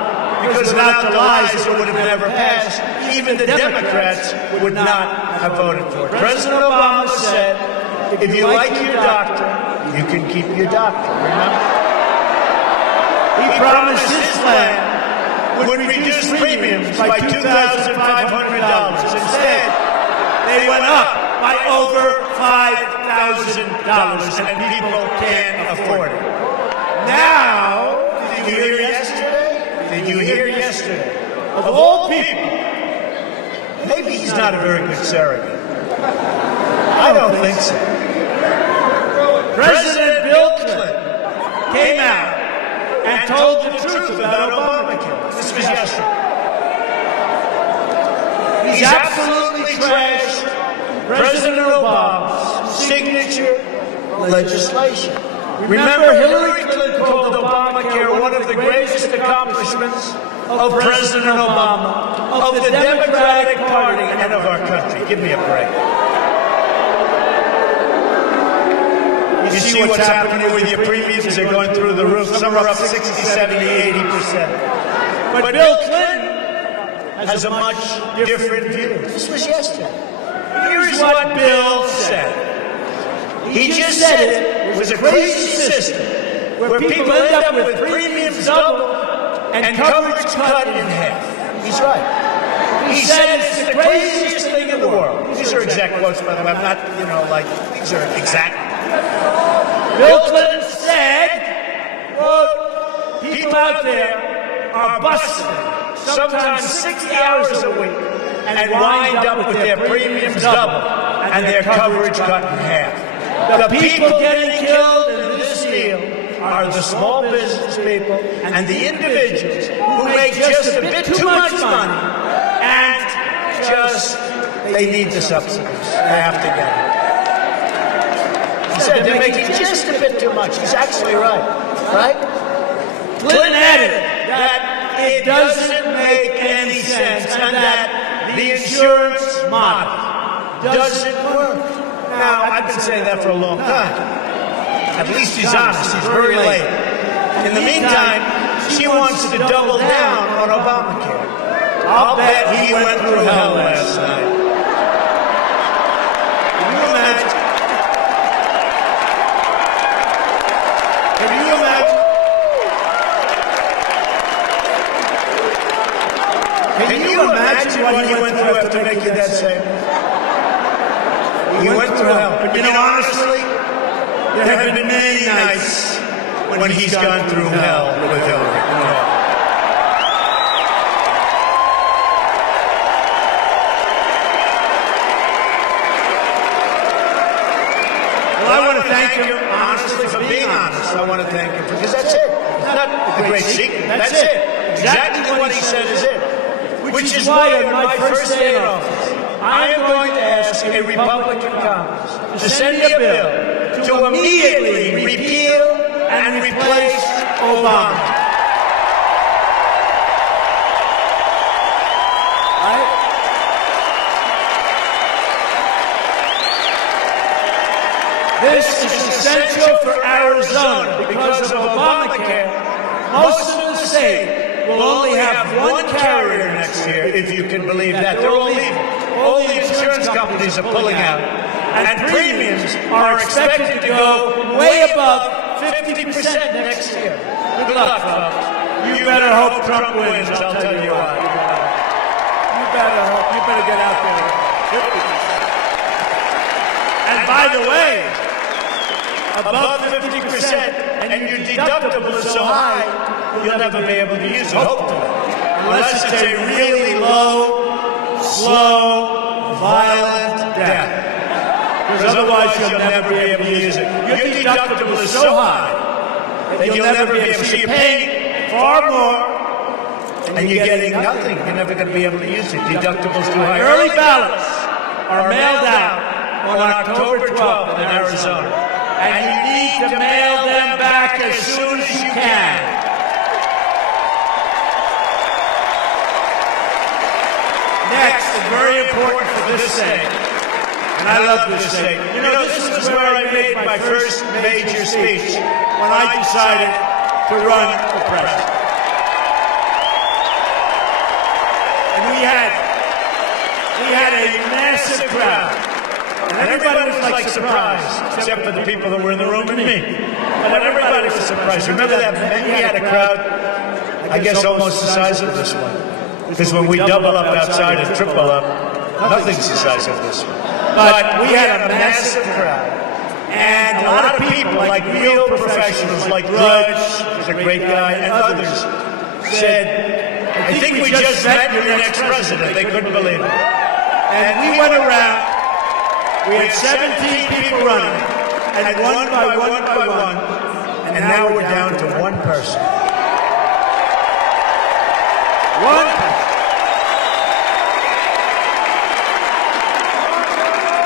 Because without the lies, it would have never passed. Even the Democrats would not have voted for it. President Obama said, if you like your doctor, you can keep your doctor, remember? He promised his plan would reduce premiums by $2,500. Instead, they went up by over $5,000, and people can't afford it. Now, did you hear yesterday? Did you hear yesterday? Of all people, maybe he's not a very good surrogate. I don't think so. President Bill Clinton came out and told the truth about Obamacare. This was yesterday. He He's absolutely trashed President Obama's signature legislation. Remember, Hillary Clinton called Obamacare one of the greatest accomplishments of President Obama, of the Democratic Party, and of our country. Give me a break. You see what's happening with your premiums? They're going through the roof. Some are up 60, 70, 80%. But Bill Clinton has a much different view. This was yesterday. Here's what Bill said. He just said it was a crazy system where people end up with premiums double and coverage cut in half. He's right. He said it's the craziest thing in the world. These are exact quotes, by the way. I'm not, these are exact. Bill Clinton said, quote, people out there are busted sometimes 60 hours a week and wind up with their premiums double and their coverage cut in half. The people getting killed in this deal are the small business people and the individuals who make just a bit too much money and they need the subsidies. They have to get it. He said they're making just a bit too much. He's actually right. Right? Clinton added that it doesn't make any sense and that the insurance model doesn't work. Now, I've been saying that for a long time. At least he's honest. He's very late. In the meantime, she wants to double down on Obamacare. I'll bet he went through hell last night. Can you imagine? Can you imagine? Can you imagine what he went through after making that statement? He went through hell. But honestly, there have been many nights when he's gone through hell with Hillary. Well, I want to thank him, honestly, for being honest. I want to thank him because that's it. It's not a great secret. That's it. Exactly what he said is it. Which is why on my first day in office, I am going to ask a Republican Congress to send me a bill to immediately repeal and replace Obama. Right? This is essential for Arizona because of Obamacare. Most of the state will only have one carrier next year, if you can believe that. They're all leaving. All the insurance companies are pulling out. And premiums are expected to go way above 50% next year. Good luck, folks. You better hope Trump wins, I'll tell you what. You better get out there. 50%. And by the way, above 50%, and your deductible is so high, you'll never be able to use it, hopefully. Unless it's a really low, slow, violent death. Because otherwise you'll never be able to use it. Your deductible is so high that you'll never be able to. So you're paying far more, and you're getting nothing. You're never going to be able to use it. Deductible's too high. Early ballots are mailed out on October 12th in Arizona. And you need to mail them back as soon as you can. Next, and very important for this state, and I love this state. This is where I made my first major speech when I decided to run for president. And we had a massive crowd. And everybody was like surprised, except for the people that were in the room and me. But everybody was surprised. Remember that we had a crowd, I guess almost the size of this one. Because when we double up outside and triple up, nothing's the size of this one. But we had a massive crowd. And a lot of people, like real professionals, like Drudge, who's a great guy, and others, said, I think we just met your next president. They couldn't believe it. And we went around. We had 17 people running, and one by one, and now we're down to one person. One person.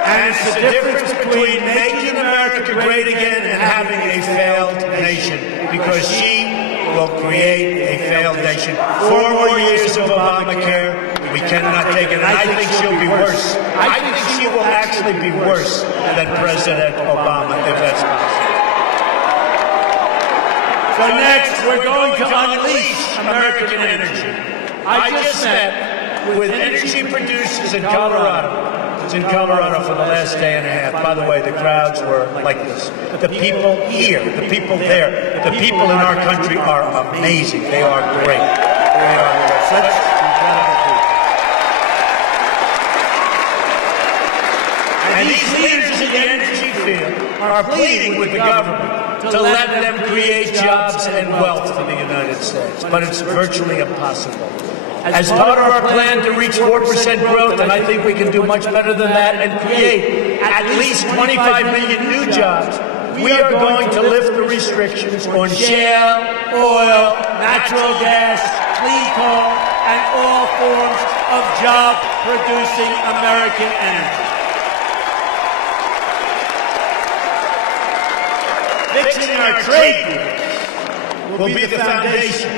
And it's the difference between making America great again and having a failed nation, because she will create a failed nation. 4 more years of Obamacare, we cannot take it. And I think she'll be worse. I think she will actually be worse than President Obama, if that's possible. So next, we're going to unleash American energy. I just met with energy producers in Colorado. It's in Colorado for the last day and a half. By the way, the crowds were like this. The people here, the people there, the people in our country are amazing. They are great. They are such incredible people. And these leaders in the energy field are pleading with the government to let them create jobs and wealth for the United States. But it's virtually impossible. As part of our plan to reach 4% growth, and I think we can do much better than that, and create at least 25 million new jobs, we are going to lift the restrictions on shale, oil, natural gas, clean coal, and all forms of job-producing American energy. Fixing our trade deals will be the foundation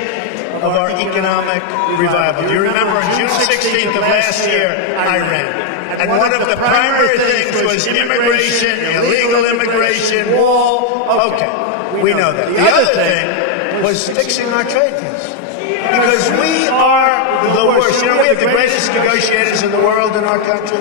of our economic revival. Do you remember on June 16th of last year, I ran. And one of the primary things was immigration, illegal immigration, wall. Okay, we know that. The other thing was fixing our trade deals. Because we are the worst. You know, we have the greatest negotiators in the world in our country.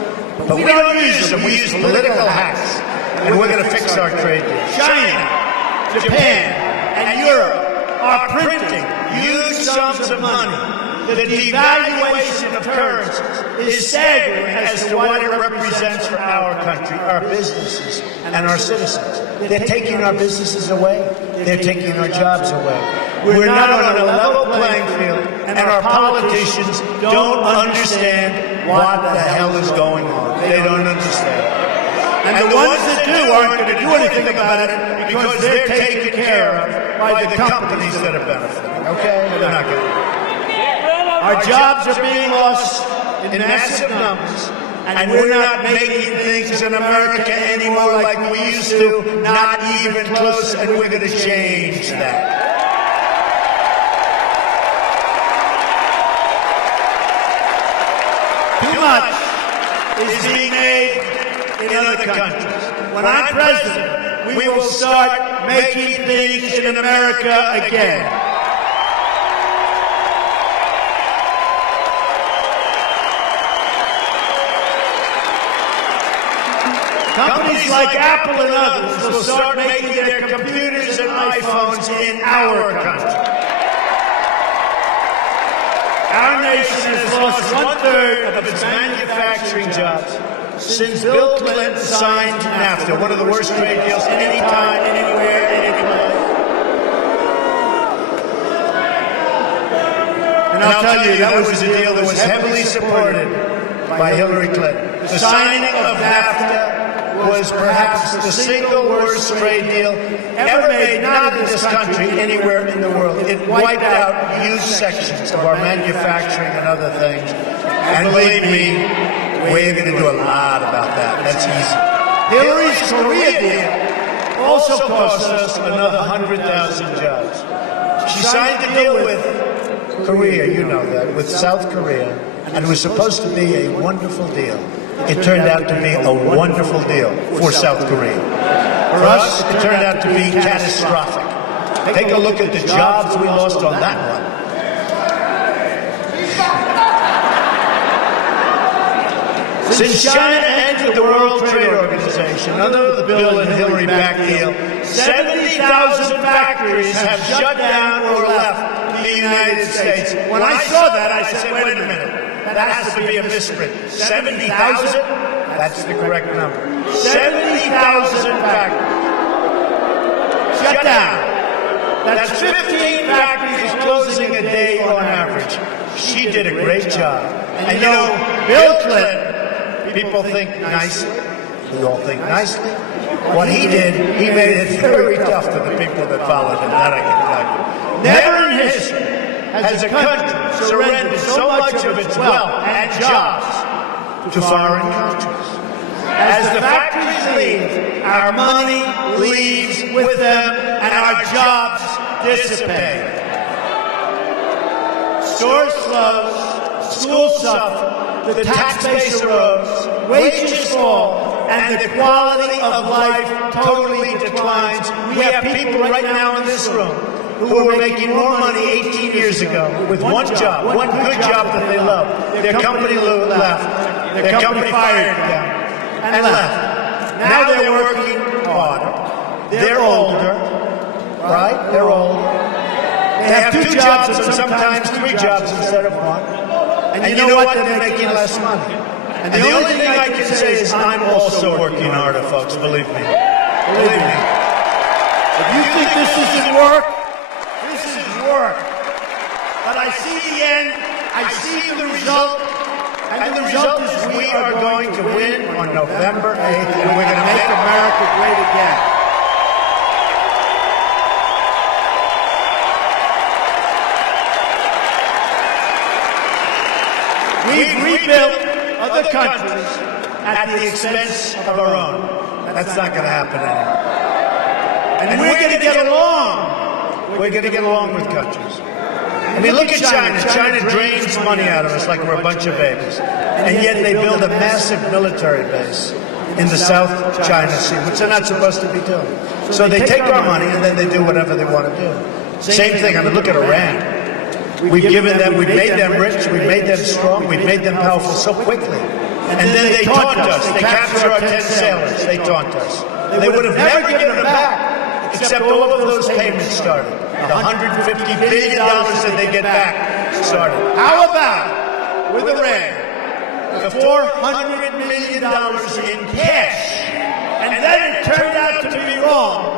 But we don't use them. We use political hacks. And we're going to fix our trade deals. China, Japan, and Europe are printing huge sums of money. The devaluation of currencies is staggering as to what it represents for our country, our businesses, and our citizens. They're taking our businesses away. They're taking our jobs away. We're not on a level playing field, and our politicians don't understand what the hell is going on. They don't understand. And the ones that do aren't going to do anything about it because they're taken care of by the companies that are benefiting. Okay? They're not going to. Our jobs are being lost in massive numbers, and we're not making things in America anymore like we used to, not even close, and we're going to change that. Too much is being made in other countries. When I'm president, we will start making things in America again. Companies like Apple and others will start making their computers and iPhones in our country. Our nation has lost 1/3 of its manufacturing jobs since Bill Clinton signed NAFTA, one of the worst trade deals anytime, anywhere, anyplace. And I'll tell you, that was a deal that was heavily supported by Hillary Clinton. The signing of NAFTA was perhaps the single worst trade deal ever made, not in this country, anywhere in the world. It wiped out huge sections of our manufacturing and other things. And believe me, we're going to do a lot about that. That's easy. Hillary's Korea deal also cost us another 100,000 jobs. She signed the deal with Korea, you know that, with South Korea, and it was supposed to be a wonderful deal. It turned out to be a wonderful deal for South Korea. For us, it turned out to be catastrophic. Take a look at the jobs we lost on that one. Since China entered the World Trade Organization under the Bill and Hillary back deal, 70,000 factories have shut down or left the United States. When I saw that, I said, wait a minute. That has to be a misprint. 70,000? That's the correct number. 70,000 factories shut down. That's 15 factories closing a day on average. She did a great job. And you know, Bill Clinton, people think nicely. We all think nicely. What he did, he made it very tough for the people that followed him. That I can tell you. Never in history has a country surrendered so much of its wealth and jobs to foreign countries. As the factories leave, our money leaves with them and our jobs dissipate. Stores close, schools suffer, the tax base erodes, wages fall, and the quality of life totally declines. We have people right now in this room who were making more money 18 years ago with one job, one good job that they love. Their company left. Their company fired them and left. Now they're working harder. They're older, right? They're older. They have two jobs and sometimes three jobs instead of one. And you know what? They're making less money. And the only thing I can say is I'm also working harder, folks. Believe me. Believe me. If you think this isn't work, this is work. But I see the end. I see the result. And the result is we are going to win on November 8th, and we're going to make America great again. We've rebuilt other countries at the expense of our own. That's not going to happen anymore. And we're going to get along. We're going to get along with countries. I mean, look at China. China drains money out of us like we're a bunch of babies. And yet they build a massive military base in the South China Sea, which they're not supposed to be doing. So they take our money and then they do whatever they want to do. Same thing. I mean, look at Iran. We've given them, we've made them rich, we've made them strong, we've made them powerful so quickly. And then they taunt us. They capture our 10 sailors. They taunt us. They would have never given them back, except all of those payments started. The $150 billion that they get back started. How about with Iran, the $400 million in cash? And then it turned out to be wrong.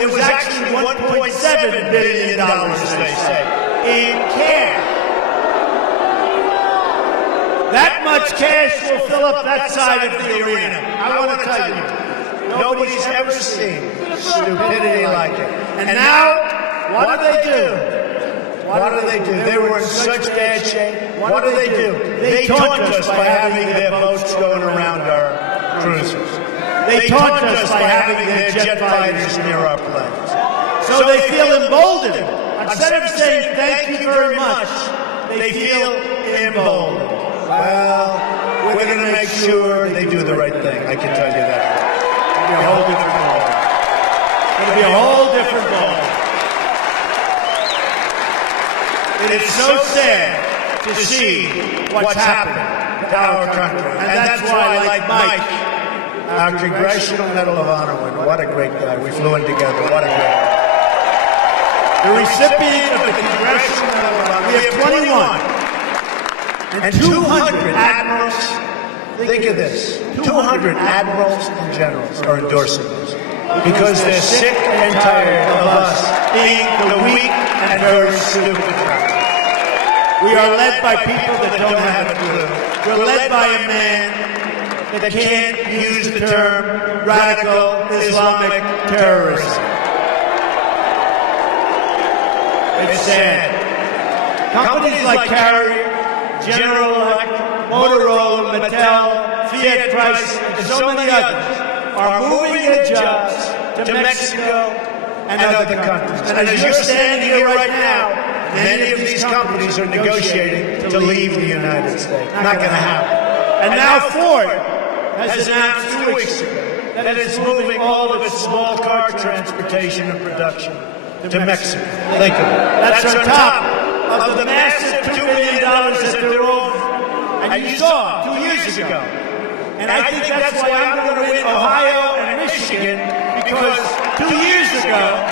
It was actually $1.7 billion, they say, in cash. That much cash will fill up that side of the arena. I want to tell you, nobody's ever seen stupidity like it. And now, what do? What do? They were in such bad shape. What do? They taunt us by having their boats going around our cruisers. They taunt us by having their jet fighters near our planes. So they feel emboldened. Instead of saying thank you very much, they feel emboldened. Well, we're going to make sure they do the right thing. I can tell you that. It'll be a whole different ball. It'll be a whole different ball. It is so sad to see what's happened to our country. And that's why, like Mike, our Congressional Medal of Honor winner, what a great guy. We flew in together. What a great guy. The recipient of the Congressional Medal of Honor, we have 21. And 200 admirals, think of this, 200 admirals and generals are endorsing this because they're sick and tired of us being the weak and very stupid country. We are led by people that don't have a clue. We're led by a man that can't use the term radical Islamic terrorism. It's sad. Companies like Carrier, General Electric, Motorola, Mattel, Fiat Chrysler, and so many others are moving their jobs to Mexico and other countries. And as you're standing here right now, many of these companies are negotiating to leave the United States. Not going to happen. And now Ford has announced 2 weeks ago that it's moving all of its small car transportation and production to Mexico. Think of it. That's on top of the massive $2 billion that they're over. And you saw 2 years ago. And I think that's why I'm going to win Ohio and Michigan, because 2 years ago,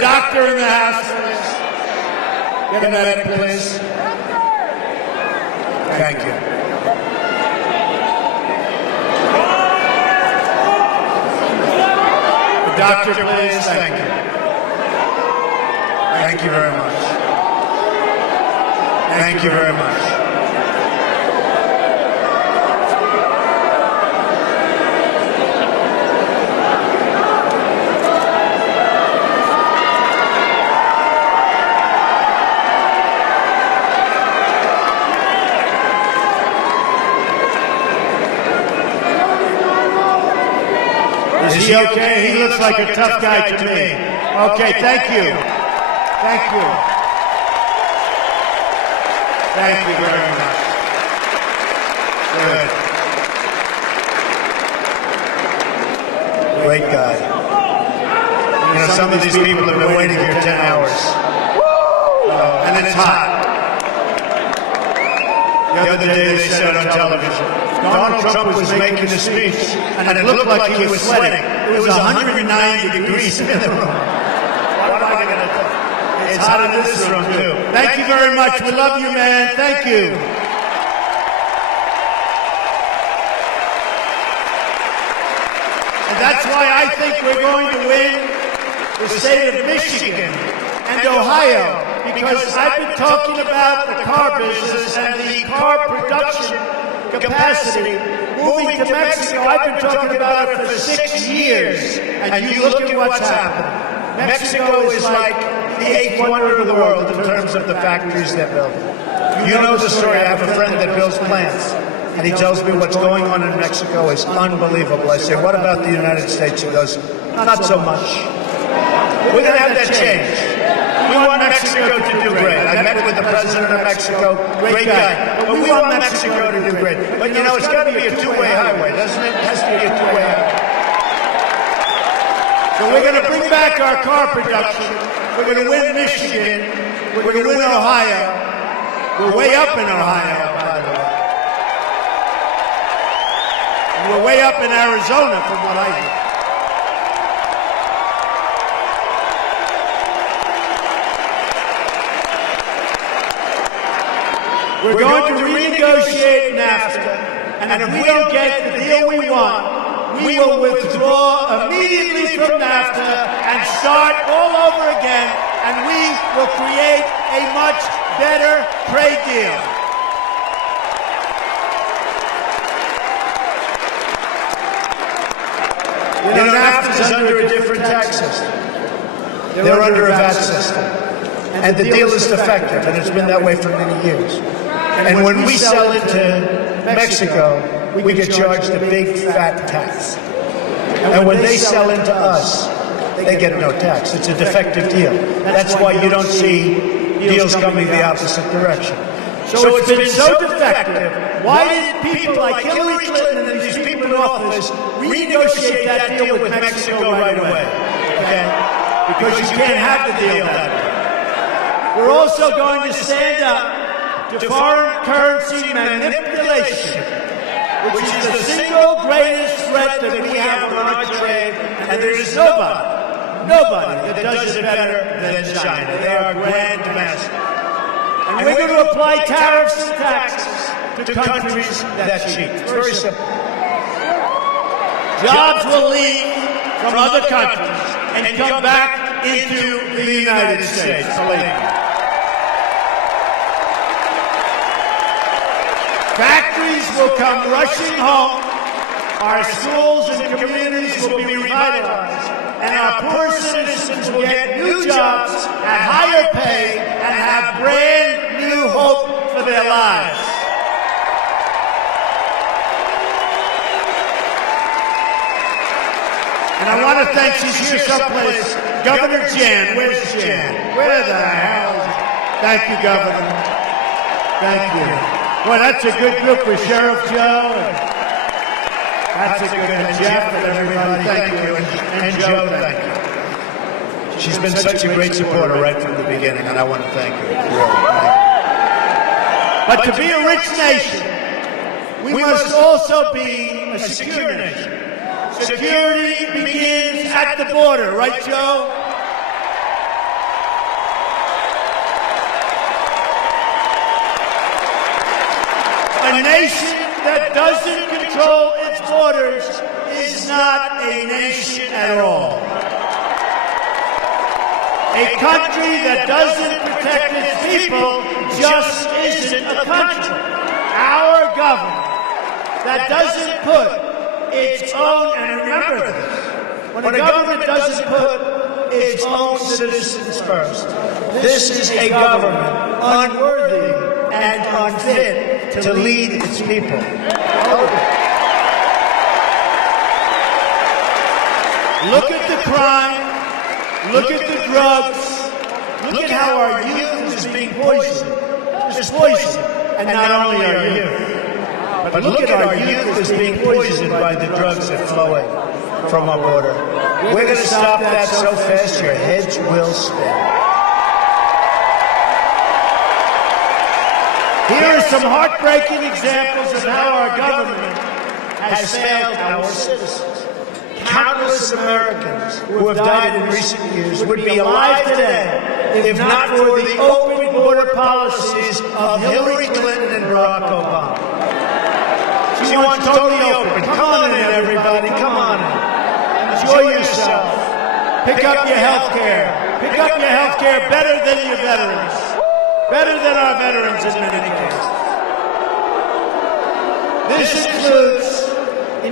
doctor in the house for this? Get a medic, please. Thank you. The doctor, please. Thank you. Thank you very much. Thank you very much. Is he okay? He looks like a tough guy to me. Okay, thank you. Thank you. Thank you very much. Good. Great guy. You know, some of these people have been waiting here 10 hours. And it's hot. The other day they said on television, Donald Trump was making a speech, and it looked like he was sweating. It was 190 degrees in the room. What am I going to do? It's hot in this room, too. Thank you very much. We love you, man. Thank you. And that's why I think we're going to win the state of Michigan and Ohio, because I've been talking about the car business and the car production capacity moving to Mexico. I've been talking about it for 6 years, and you look at what's happened. Mexico is like the eighth wonder of the world in terms of the factories they're building. You know the story. I have a friend that builds plants, and he tells me what's going on in Mexico is unbelievable. I say, what about the United States? He goes, not so much. We're going to have that change. We want Mexico to do great. I met with the president of Mexico, great guy. But we want Mexico to do great. But you know, it's got to be a two-way highway, doesn't it? It has to be a two-way highway. So we're going to bring back our car production. We're going to win Michigan. We're going to win Ohio. We're way up in Ohio, by the way. And we're way up in Arizona, from what I hear. We're going to renegotiate NAFTA, and if we don't get the deal we want, we will withdraw immediately from NAFTA and start all over again, and we will create a much better trade deal. You know, NAFTA is under a different tax system. They're under a VAT system. And the deal is defective, and it's been that way for many years. And when we sell into Mexico, we get charged a big fat tax. And when they sell into us, they get no tax. It's a defective deal. That's why you don't see deals coming the opposite direction. So it's been so defective. Why did people like Hillary Clinton and these people in office renegotiate that deal with Mexico right away? Okay? Because you can't have the deal that way. We're also going to stand up to foreign currency manipulation, which is the single greatest threat that we have on our trade, and there is nobody that does it better than China. They are grand masters. And we're going to apply tariffs and taxes to countries that cheat. It's very simple. Jobs will leave from other countries and come back into the United States. Believe me. Factories will come rushing home, our schools and communities will be revitalized, and our poor citizens will get new jobs at higher pay and have brand new hope for their lives. And I want to thank, she's here someplace, Governor Jan. Where's Jan? Where the hell is it? Thank you, Governor. Thank you. Boy, that's a good group with Sheriff Joe. That's a good, and Jeff and everybody. Thank you. And Joe, thank you. She's been such a great supporter right from the beginning, and I want to thank her. But to be a rich nation, we must also be a secure nation. Security begins at the border, right, Joe? A nation that doesn't control its borders is not a nation at all. A country that doesn't protect its people just isn't a country. Our government that doesn't put its own, and remember this, when a government doesn't put its own citizens first, this is a government unworthy and unfit to lead its people. Look at the crime. Look at the drugs. Look at how our youth is being poisoned. Just poisoned. And not only our youth, but look at our youth is being poisoned by the drugs that flow in from our border. We're going to stop that so fast your heads will spin. Here are some heartbreaking examples of how our government has failed our citizens. Countless Americans who have died in recent years would be alive today if not for the open border policies of Hillary Clinton and Barack Obama. She wants totally open. Come on in, everybody. Come on in. Enjoy yourself. Pick up your health care. Pick up your health care better than your veterans. Better than our veterans in many cases. This includes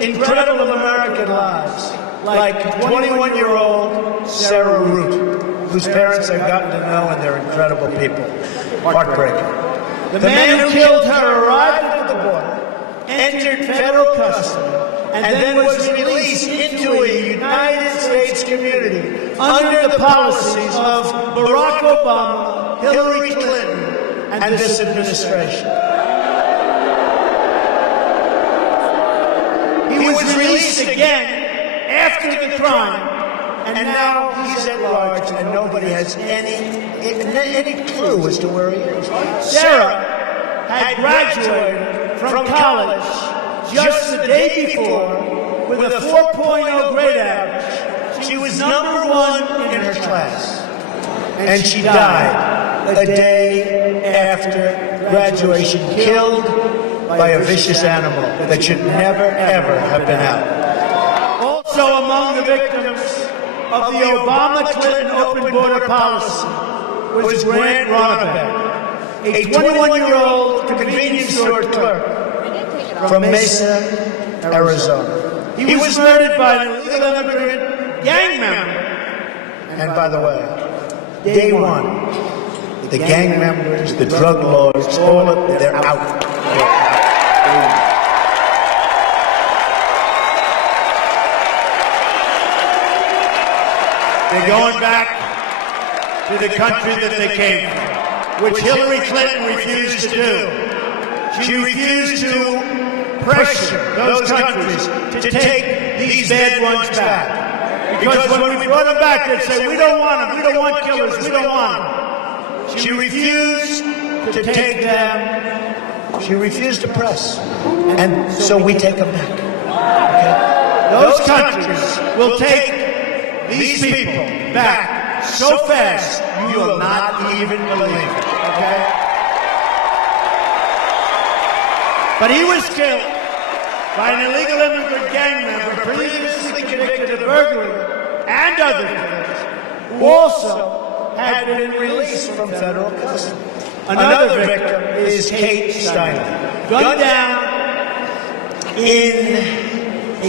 incredible American lives, like 21-year-old Sarah Root, whose parents I've gotten to know, and they're incredible people. Heartbreaking. The man who killed her arrived at the border, entered federal custody, and then was released into a United States community under the policies of Barack Obama, Hillary Clinton, and this administration. He was released again after the crime, and now he's at large, and nobody has any clue as to where he is. Sarah had graduated from college just the day before with a 4.0 grade average. She was number one in her class, and she died a day after graduation, killed by a vicious animal that should never, ever have been out. Also among the victims of the Obama-Clinton open border policy was Grant Ronnebeck, a 21-year-old convenience store clerk from Mesa, Arizona. He was murdered by an illegal immigrant gang member. And by the way, day one, the gang members, the drug lords, all of them, they're out. They're going back to the country that they came from, which Hillary Clinton refused to do. She refused to pressure those countries to take these bad ones back. Because when we brought them back, they'd say, we don't want them, we don't want killers, we don't want them. She refused to take them. She refused to press. And so we take them back. Okay? Those countries will take these people back so fast you will not even believe it. Okay? But he was killed by an illegal immigrant gang member previously convicted of burglary and other things, who also had been released from federal custody. Another victim is Kate Steiner, gunned down in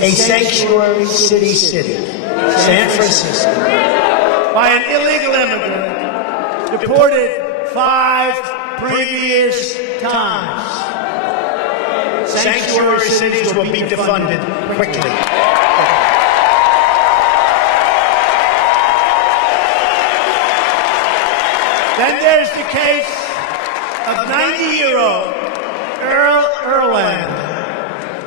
a sanctuary city, San Francisco, by an illegal immigrant, deported 5 previous times. Sanctuary cities will be defunded quickly. Then there's the case of 90-year-old Earl Erland,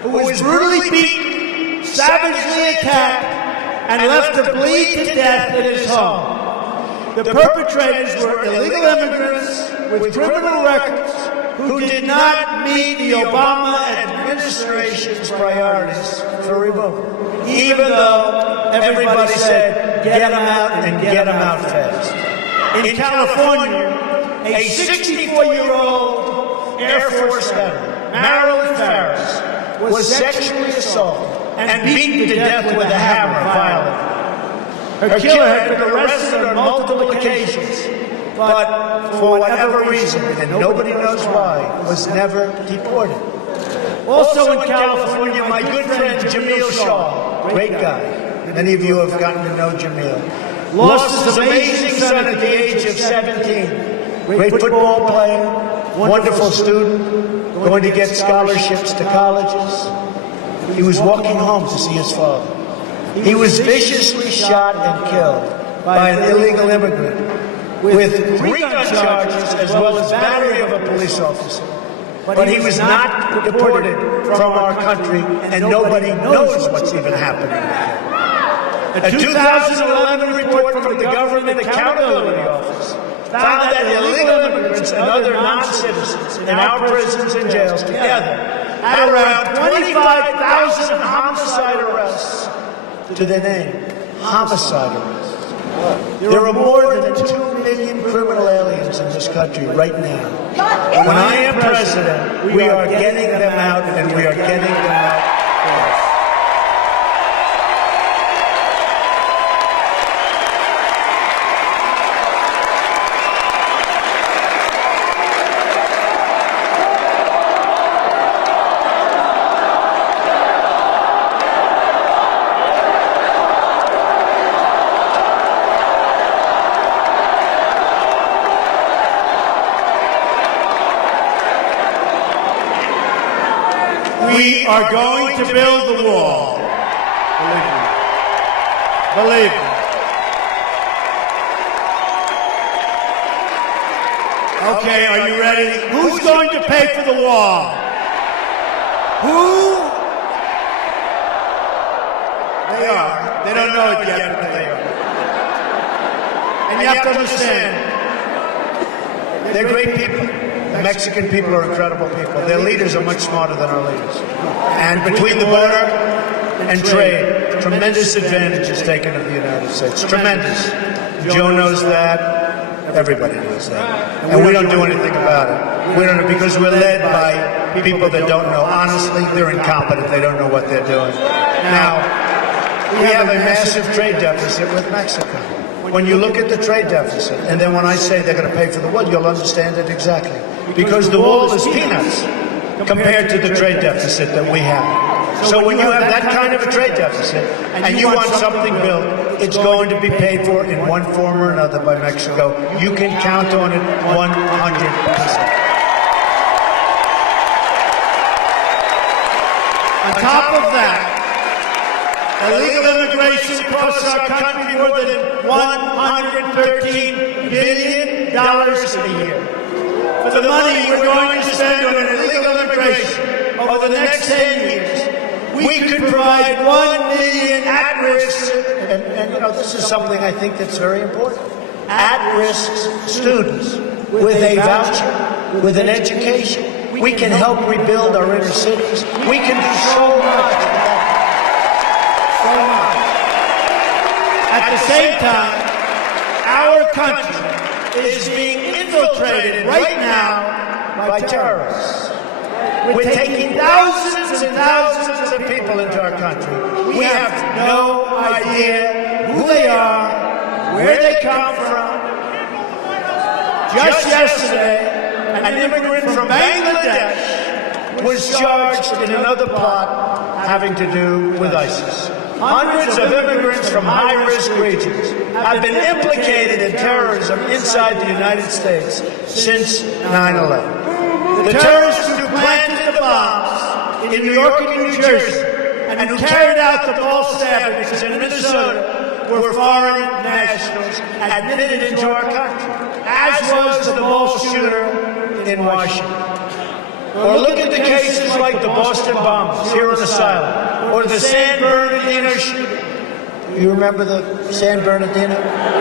who was brutally beaten, savagely attacked, and left to bleed to death in his home. The perpetrators were illegal immigrants with criminal records who did not meet the Obama administration's priorities for removal, even though everybody said, get them out and get them out fast. In California, a 64-year-old Air Force veteran Marilyn Farris, was sexually assaulted and beaten to death with a hammer violently. Her killer had been arrested on multiple occasions, but for whatever reason, and nobody knows why, was never deported. Also in California, my good friend Jamil Shaw, great guy. Many of you have gotten to know Jamil. Lost his amazing son at the age of 17. Great football player, wonderful student, going to get scholarships to colleges. He was walking home to see his father. He was viciously shot and killed by an illegal immigrant with 3 gun charges as well as battery of a police officer. But he was not deported from our country, and nobody knows what's even happening with him. A 2011 report from the Government Accountability Office found that illegal immigrants and other non-citizens in our prisons and jails together had around 25,000 homicide arrests to their name. Homicide arrests. There are more than 2 million criminal aliens in this country right now. When I am president, we are getting them out, and we are getting them out fast. We are going to build the wall. Believe me. Believe me. Okay, are you ready? Who's going to pay for the wall? Who? They are. They don't know it yet, but they are. And you have to understand, they're great people. The Mexican people are incredible people. Their leaders are much smarter than our leaders. And between the border and trade, tremendous advantage is taken of the United States. Tremendous. Joe knows that. Everybody knows that. And we don't do anything about it. We don't, because we're led by people that don't know. Honestly, they're incompetent. They don't know what they're doing. Now, we have a massive trade deficit with Mexico. When you look at the trade deficit, and then when I say they're going to pay for the wall, you'll understand it exactly. Because the wall is peanuts compared to the trade deficit that we have. So when you have that kind of a trade deficit, and you want something built, it's going to be paid for in one form or another by Mexico. You can count on it 100%. On top of that, illegal immigration costs our country more than $113 billion a year. For the money we're going to spend on illegal immigration over the next 10 years, we could provide 1 million at-risk, and you know, this is something I think that's very important, at-risk students with a voucher, with an education. We can help rebuild our inner cities. We can do so much. So much. At the same time, our country is being infiltrated right now by terrorists. We're taking thousands and thousands of people into our country. We have no idea who they are, where they come from. Just yesterday, an immigrant from Bangladesh was charged in another plot having to do with ISIS. Hundreds of immigrants from high-risk regions have been implicated in terrorism inside the United States since 9/11. The terrorists who planted the bombs in New York and New Jersey and who carried out the ball stabbings in Minnesota were foreign nationals admitted into our country, as was the ball shooter in Washington. Or look at the cases like the Boston bombers here on Asylum, or the San Bernardino shooting. You remember the San Bernardino?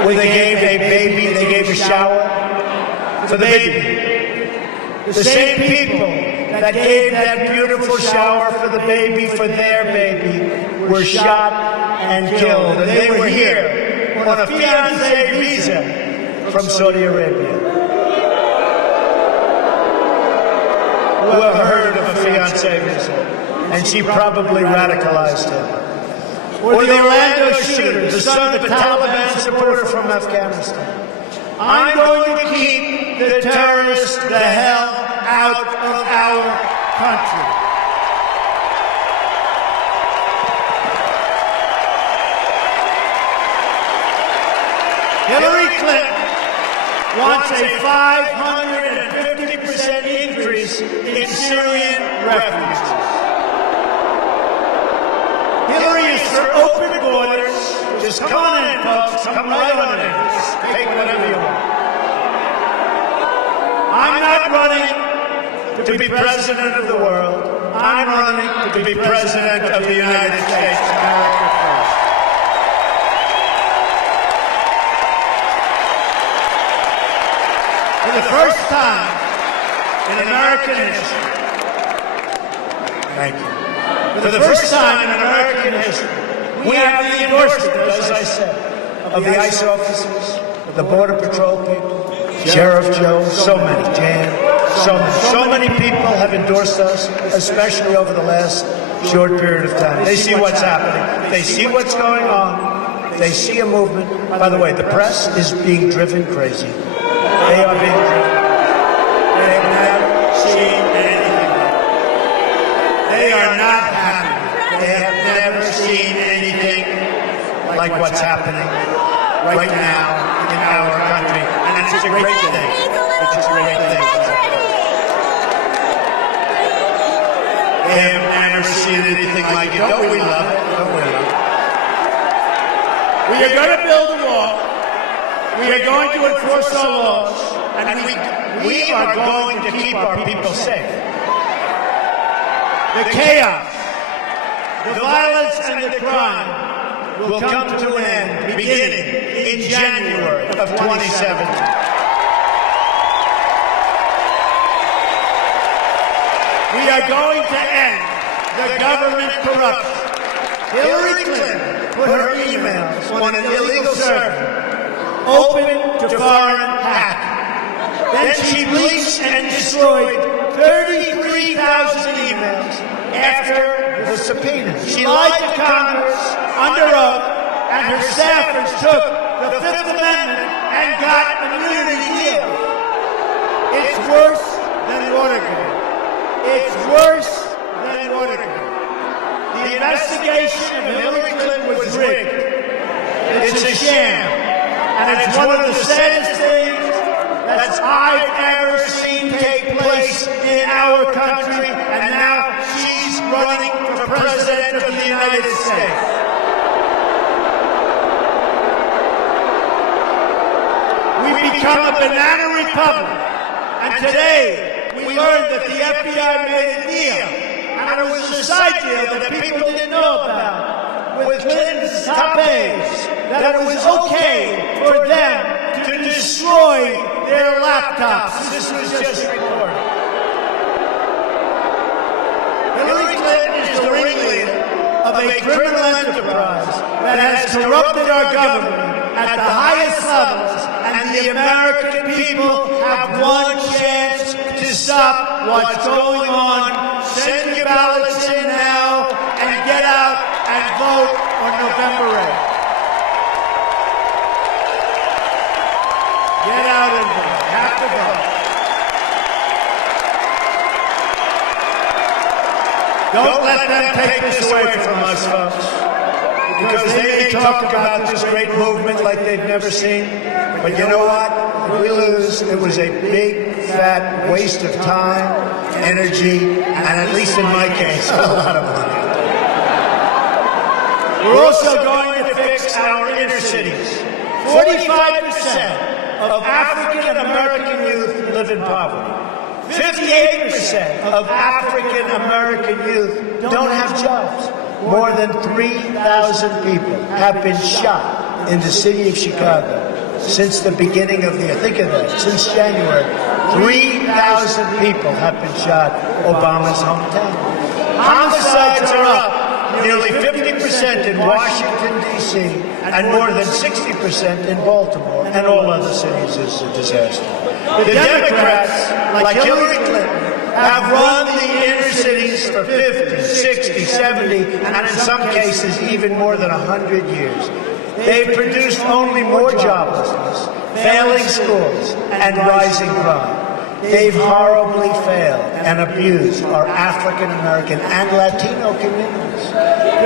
Where they gave a baby, they gave a shower for the baby. The same people that gave that beautiful shower for the baby, for their baby, were shot and killed. And they were here on a fiancé visa from Saudi Arabia. Who ever heard of fiancé visa, and she probably radicalized him. Or the Orlando shooter, the son of a Taliban supporter from Afghanistan. I'm going to keep the terrorists the hell out of our country. Hillary Clinton wants a 550% increase in Syrian refugees. Hillary is for open borders. Just come on in, folks. Come right on in. Just take whatever you want. I'm not running to be president of the world. I'm running to be president of the United States. America first. For the first time in American history, thank you. For the first time in American history, we have the endorsement, as I said, of the ICE officers, of the Border Patrol people, Sheriff Joe, so many, Jan, so many people have endorsed us, especially over the last short period of time. They see what's happening. They see what's going on. They see a movement. By the way, the press is being driven crazy. They are being driven. They have never seen anything. They are not happy. They have never seen anything like what's happening right now in our country. And it's a great thing. It's a great thing. They have never seen anything like it. Don't we love it? Don't we love it? We are going to build a wall. We are going to enforce our laws. And we are going to keep our people safe. The chaos, the violence, and the crime will come to an end beginning in January of 2017. We are going to end the government corruption. Hillary Clinton put her emails on an illegal server, open to foreign hacking. Then she bleached and destroyed 33,000 emails after the subpoena. She lied to Congress under oath, and her staffers took the Fifth Amendment and got immunity deal. It's worse than Watergate. It's worse than Watergate. The investigation of Hillary Clinton was rigged. It's a sham, and it's one of the saddest things that I've ever seen take place in our country, and now she's running for president of the United States. We've become a banana republic, and today we learned that the FBI made a deal, and it was a side deal that people didn't know about, with Clinton's top aides, that it was okay for them to destroy their laptops. This was just reported. Hillary Clinton is the ringleader of a criminal enterprise that has corrupted our government at the highest levels, and the American people have one chance to stop what's going on. Send your ballots in now and get out and vote on November 8th. Get out and vote. Have to vote. Don't let them take this away from us, folks. Because they may talk about this great movement like they've never seen. But you know what? If we lose, it was a big, fat waste of time, energy, and at least in my case, a lot of money. We're also going to fix our inner cities. 45% of African American youth live in poverty. 58% of African American youth don't have jobs. More than 3,000 people have been shot in the city of Chicago since the beginning of the year. Think of that. Since January, 3,000 people have been shot. Obama's hometown. Homicides are up nearly 50% in Washington, D.C., and more than 60% in Baltimore, and all other cities is a disaster. The Democrats, like Hillary Clinton, have run the inner cities for 50, 60, 70, and in some cases even more than 100 years. They've produced only more joblessness, failing schools, and rising crime. They've horribly failed and abused our African American and Latino communities.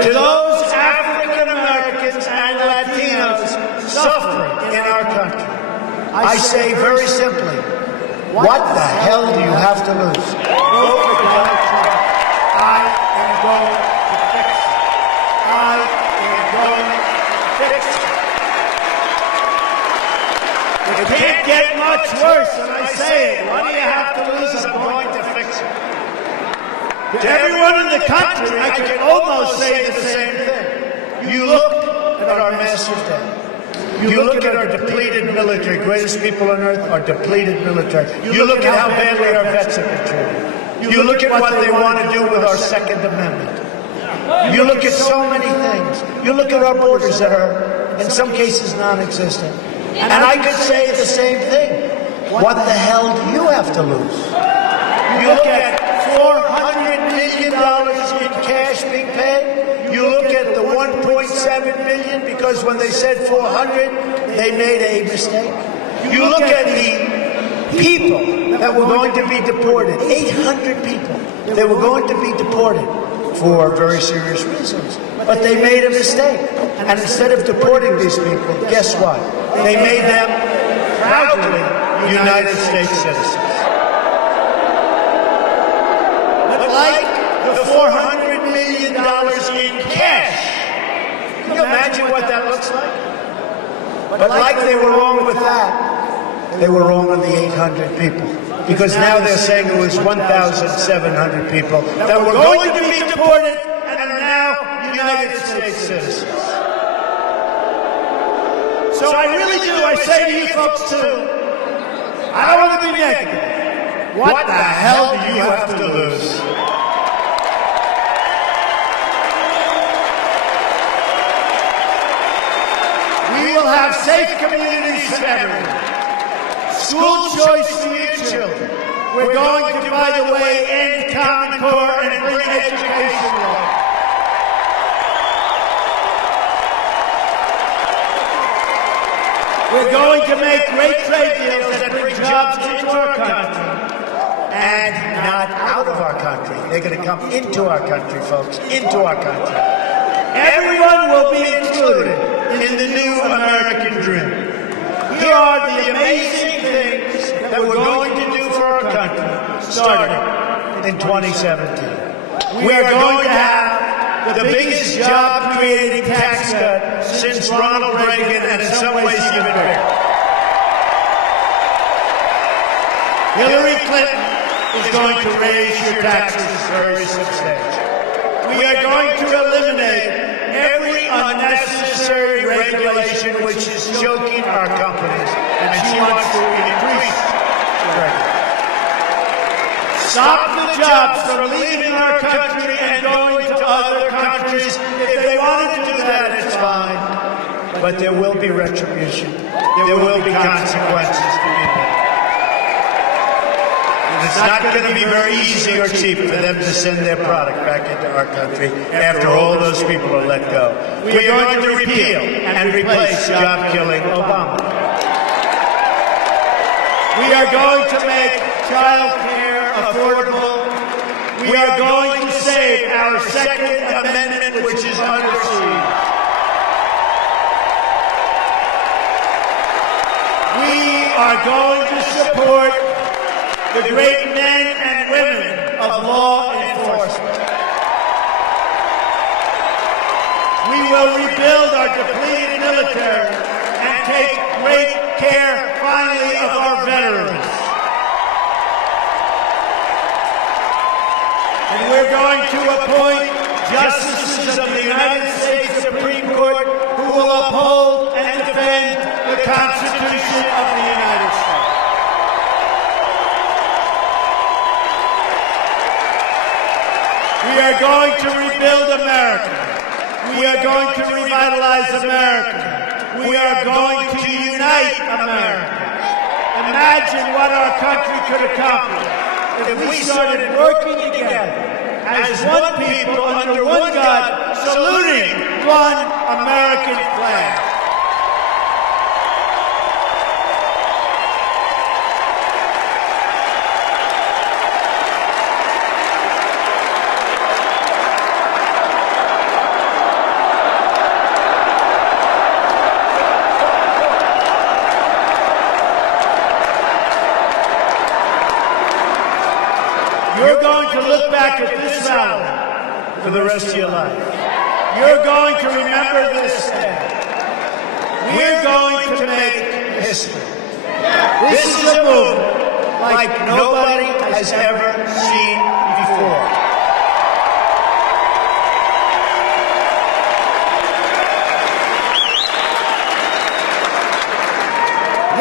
To those African Americans and Latinos suffering in our country, I say very simply, what the hell do you have to lose? Vote for Donald Trump. I am going to fix it. I am going to fix it. It can't get much worse than I say it. What do you have to lose? I'm going to fix it. To everyone in the country, I can almost say the same thing. You look at our massive debt. You look at our depleted military, greatest people on earth, our depleted military. You look at how badly our vets have been treated. You look at what they want to do with our Second Amendment. You look at so many things. You look at our borders that are, in some cases, non-existent. And I could say the same thing. What the hell do you have to lose? You look at $400 million in cash being paid. You look at the $1.7 billion because when they said 400, they made a mistake. You look at the people that were going to be deported, 800 people that were going to be deported for very serious reasons. But they made a mistake. And instead of deporting these people, guess what? They made them proudly United States citizens. But like the $400 million in cash, can you imagine what that looks like? But like they were wrong with that, they were wrong on the 800 people. Because now they're saying it was 1,700 people that were going to be deported and are now United States citizens. So I really do, I say to you folks too, I don't want to be negative. What the hell do you have to lose? We will have safe communities for everyone. School choice for your children. We're going to, by the way, end Common Core and bring education law. We're going to make great trade deals that bring jobs into our country and not out of our country. They're going to come into our country, folks, into our country. Everyone will be included in the new American dream. Here are the amazing things that we're going to do for our country starting in 2017. We are going to have the biggest job-creating tax cut since Ronald Reagan, and in some ways even bigger. Hillary Clinton is going to raise your taxes very substantially. We are going to eliminate every unnecessary regulation which is choking our companies, and she wants to increase regulation. Stop the jobs from leaving our country and going to other countries. If they wanted to do that, it's fine. But there will be retribution. There will be consequences for people. It's not going to be very easy or cheap for them to send their product back into our country after all those people are let go. We are going to repeal and replace job-killing Obama. We are going to make child care affordable. We are going to save our Second Amendment, which is under siege. We are going to support the great men and women of law enforcement. We will rebuild our depleted military and take great care, finally, of our veterans. And we're going to appoint justices of the United States Supreme Court who will uphold and defend the Constitution of the United States. We are going to rebuild America. We are going to revitalize America. We are going to unite America. Imagine what our country could accomplish if we started working together as one people under one God, saluting one American flag. You're going to look back at this rally for the rest of your life. You're going to remember this day. We're going to make history. This is a movement like nobody has ever seen before.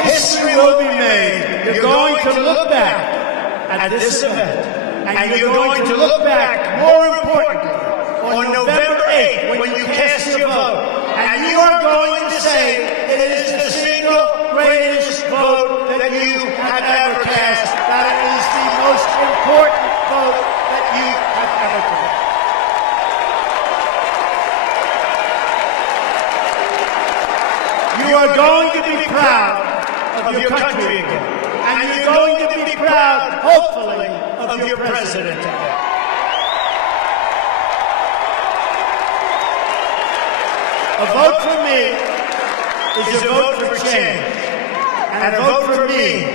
History will be made. You're going to look back at this event. And you're going to look back, more importantly, on November 8th when you cast your vote. And you are going to say it is the single greatest vote that you have ever cast. That it is the most important vote that you have ever cast. You are going to be proud of your country again. And you're going to be proud, hopefully, of your president again. A vote for me is a vote for change. And a vote for me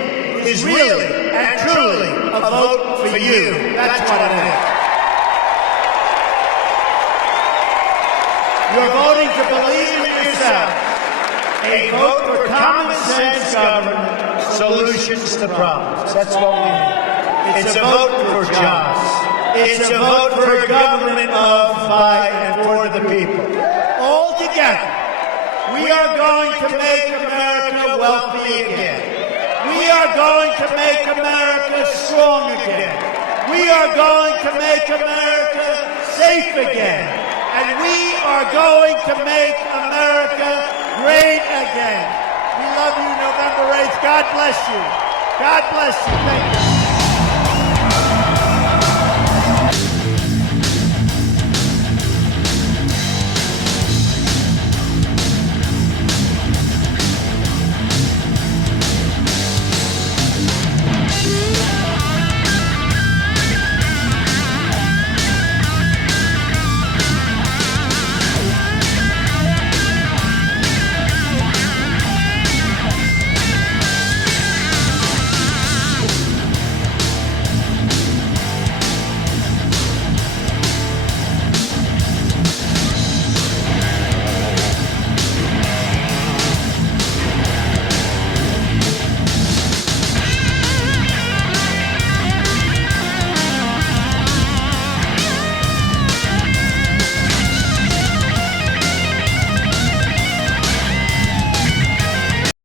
is really and truly a vote for you. That's what it is. You're voting to believe in yourself. A vote for common sense government, solutions to problems. That's what we need. It's a vote for jobs. It's a vote for a government of, by, and for the people. All together, we are going to make America wealthy again. We are going to make America strong again. We are going to make America safe again. And we are going to make America great again. We love you, November 8th. God bless you. God bless you. Thank you.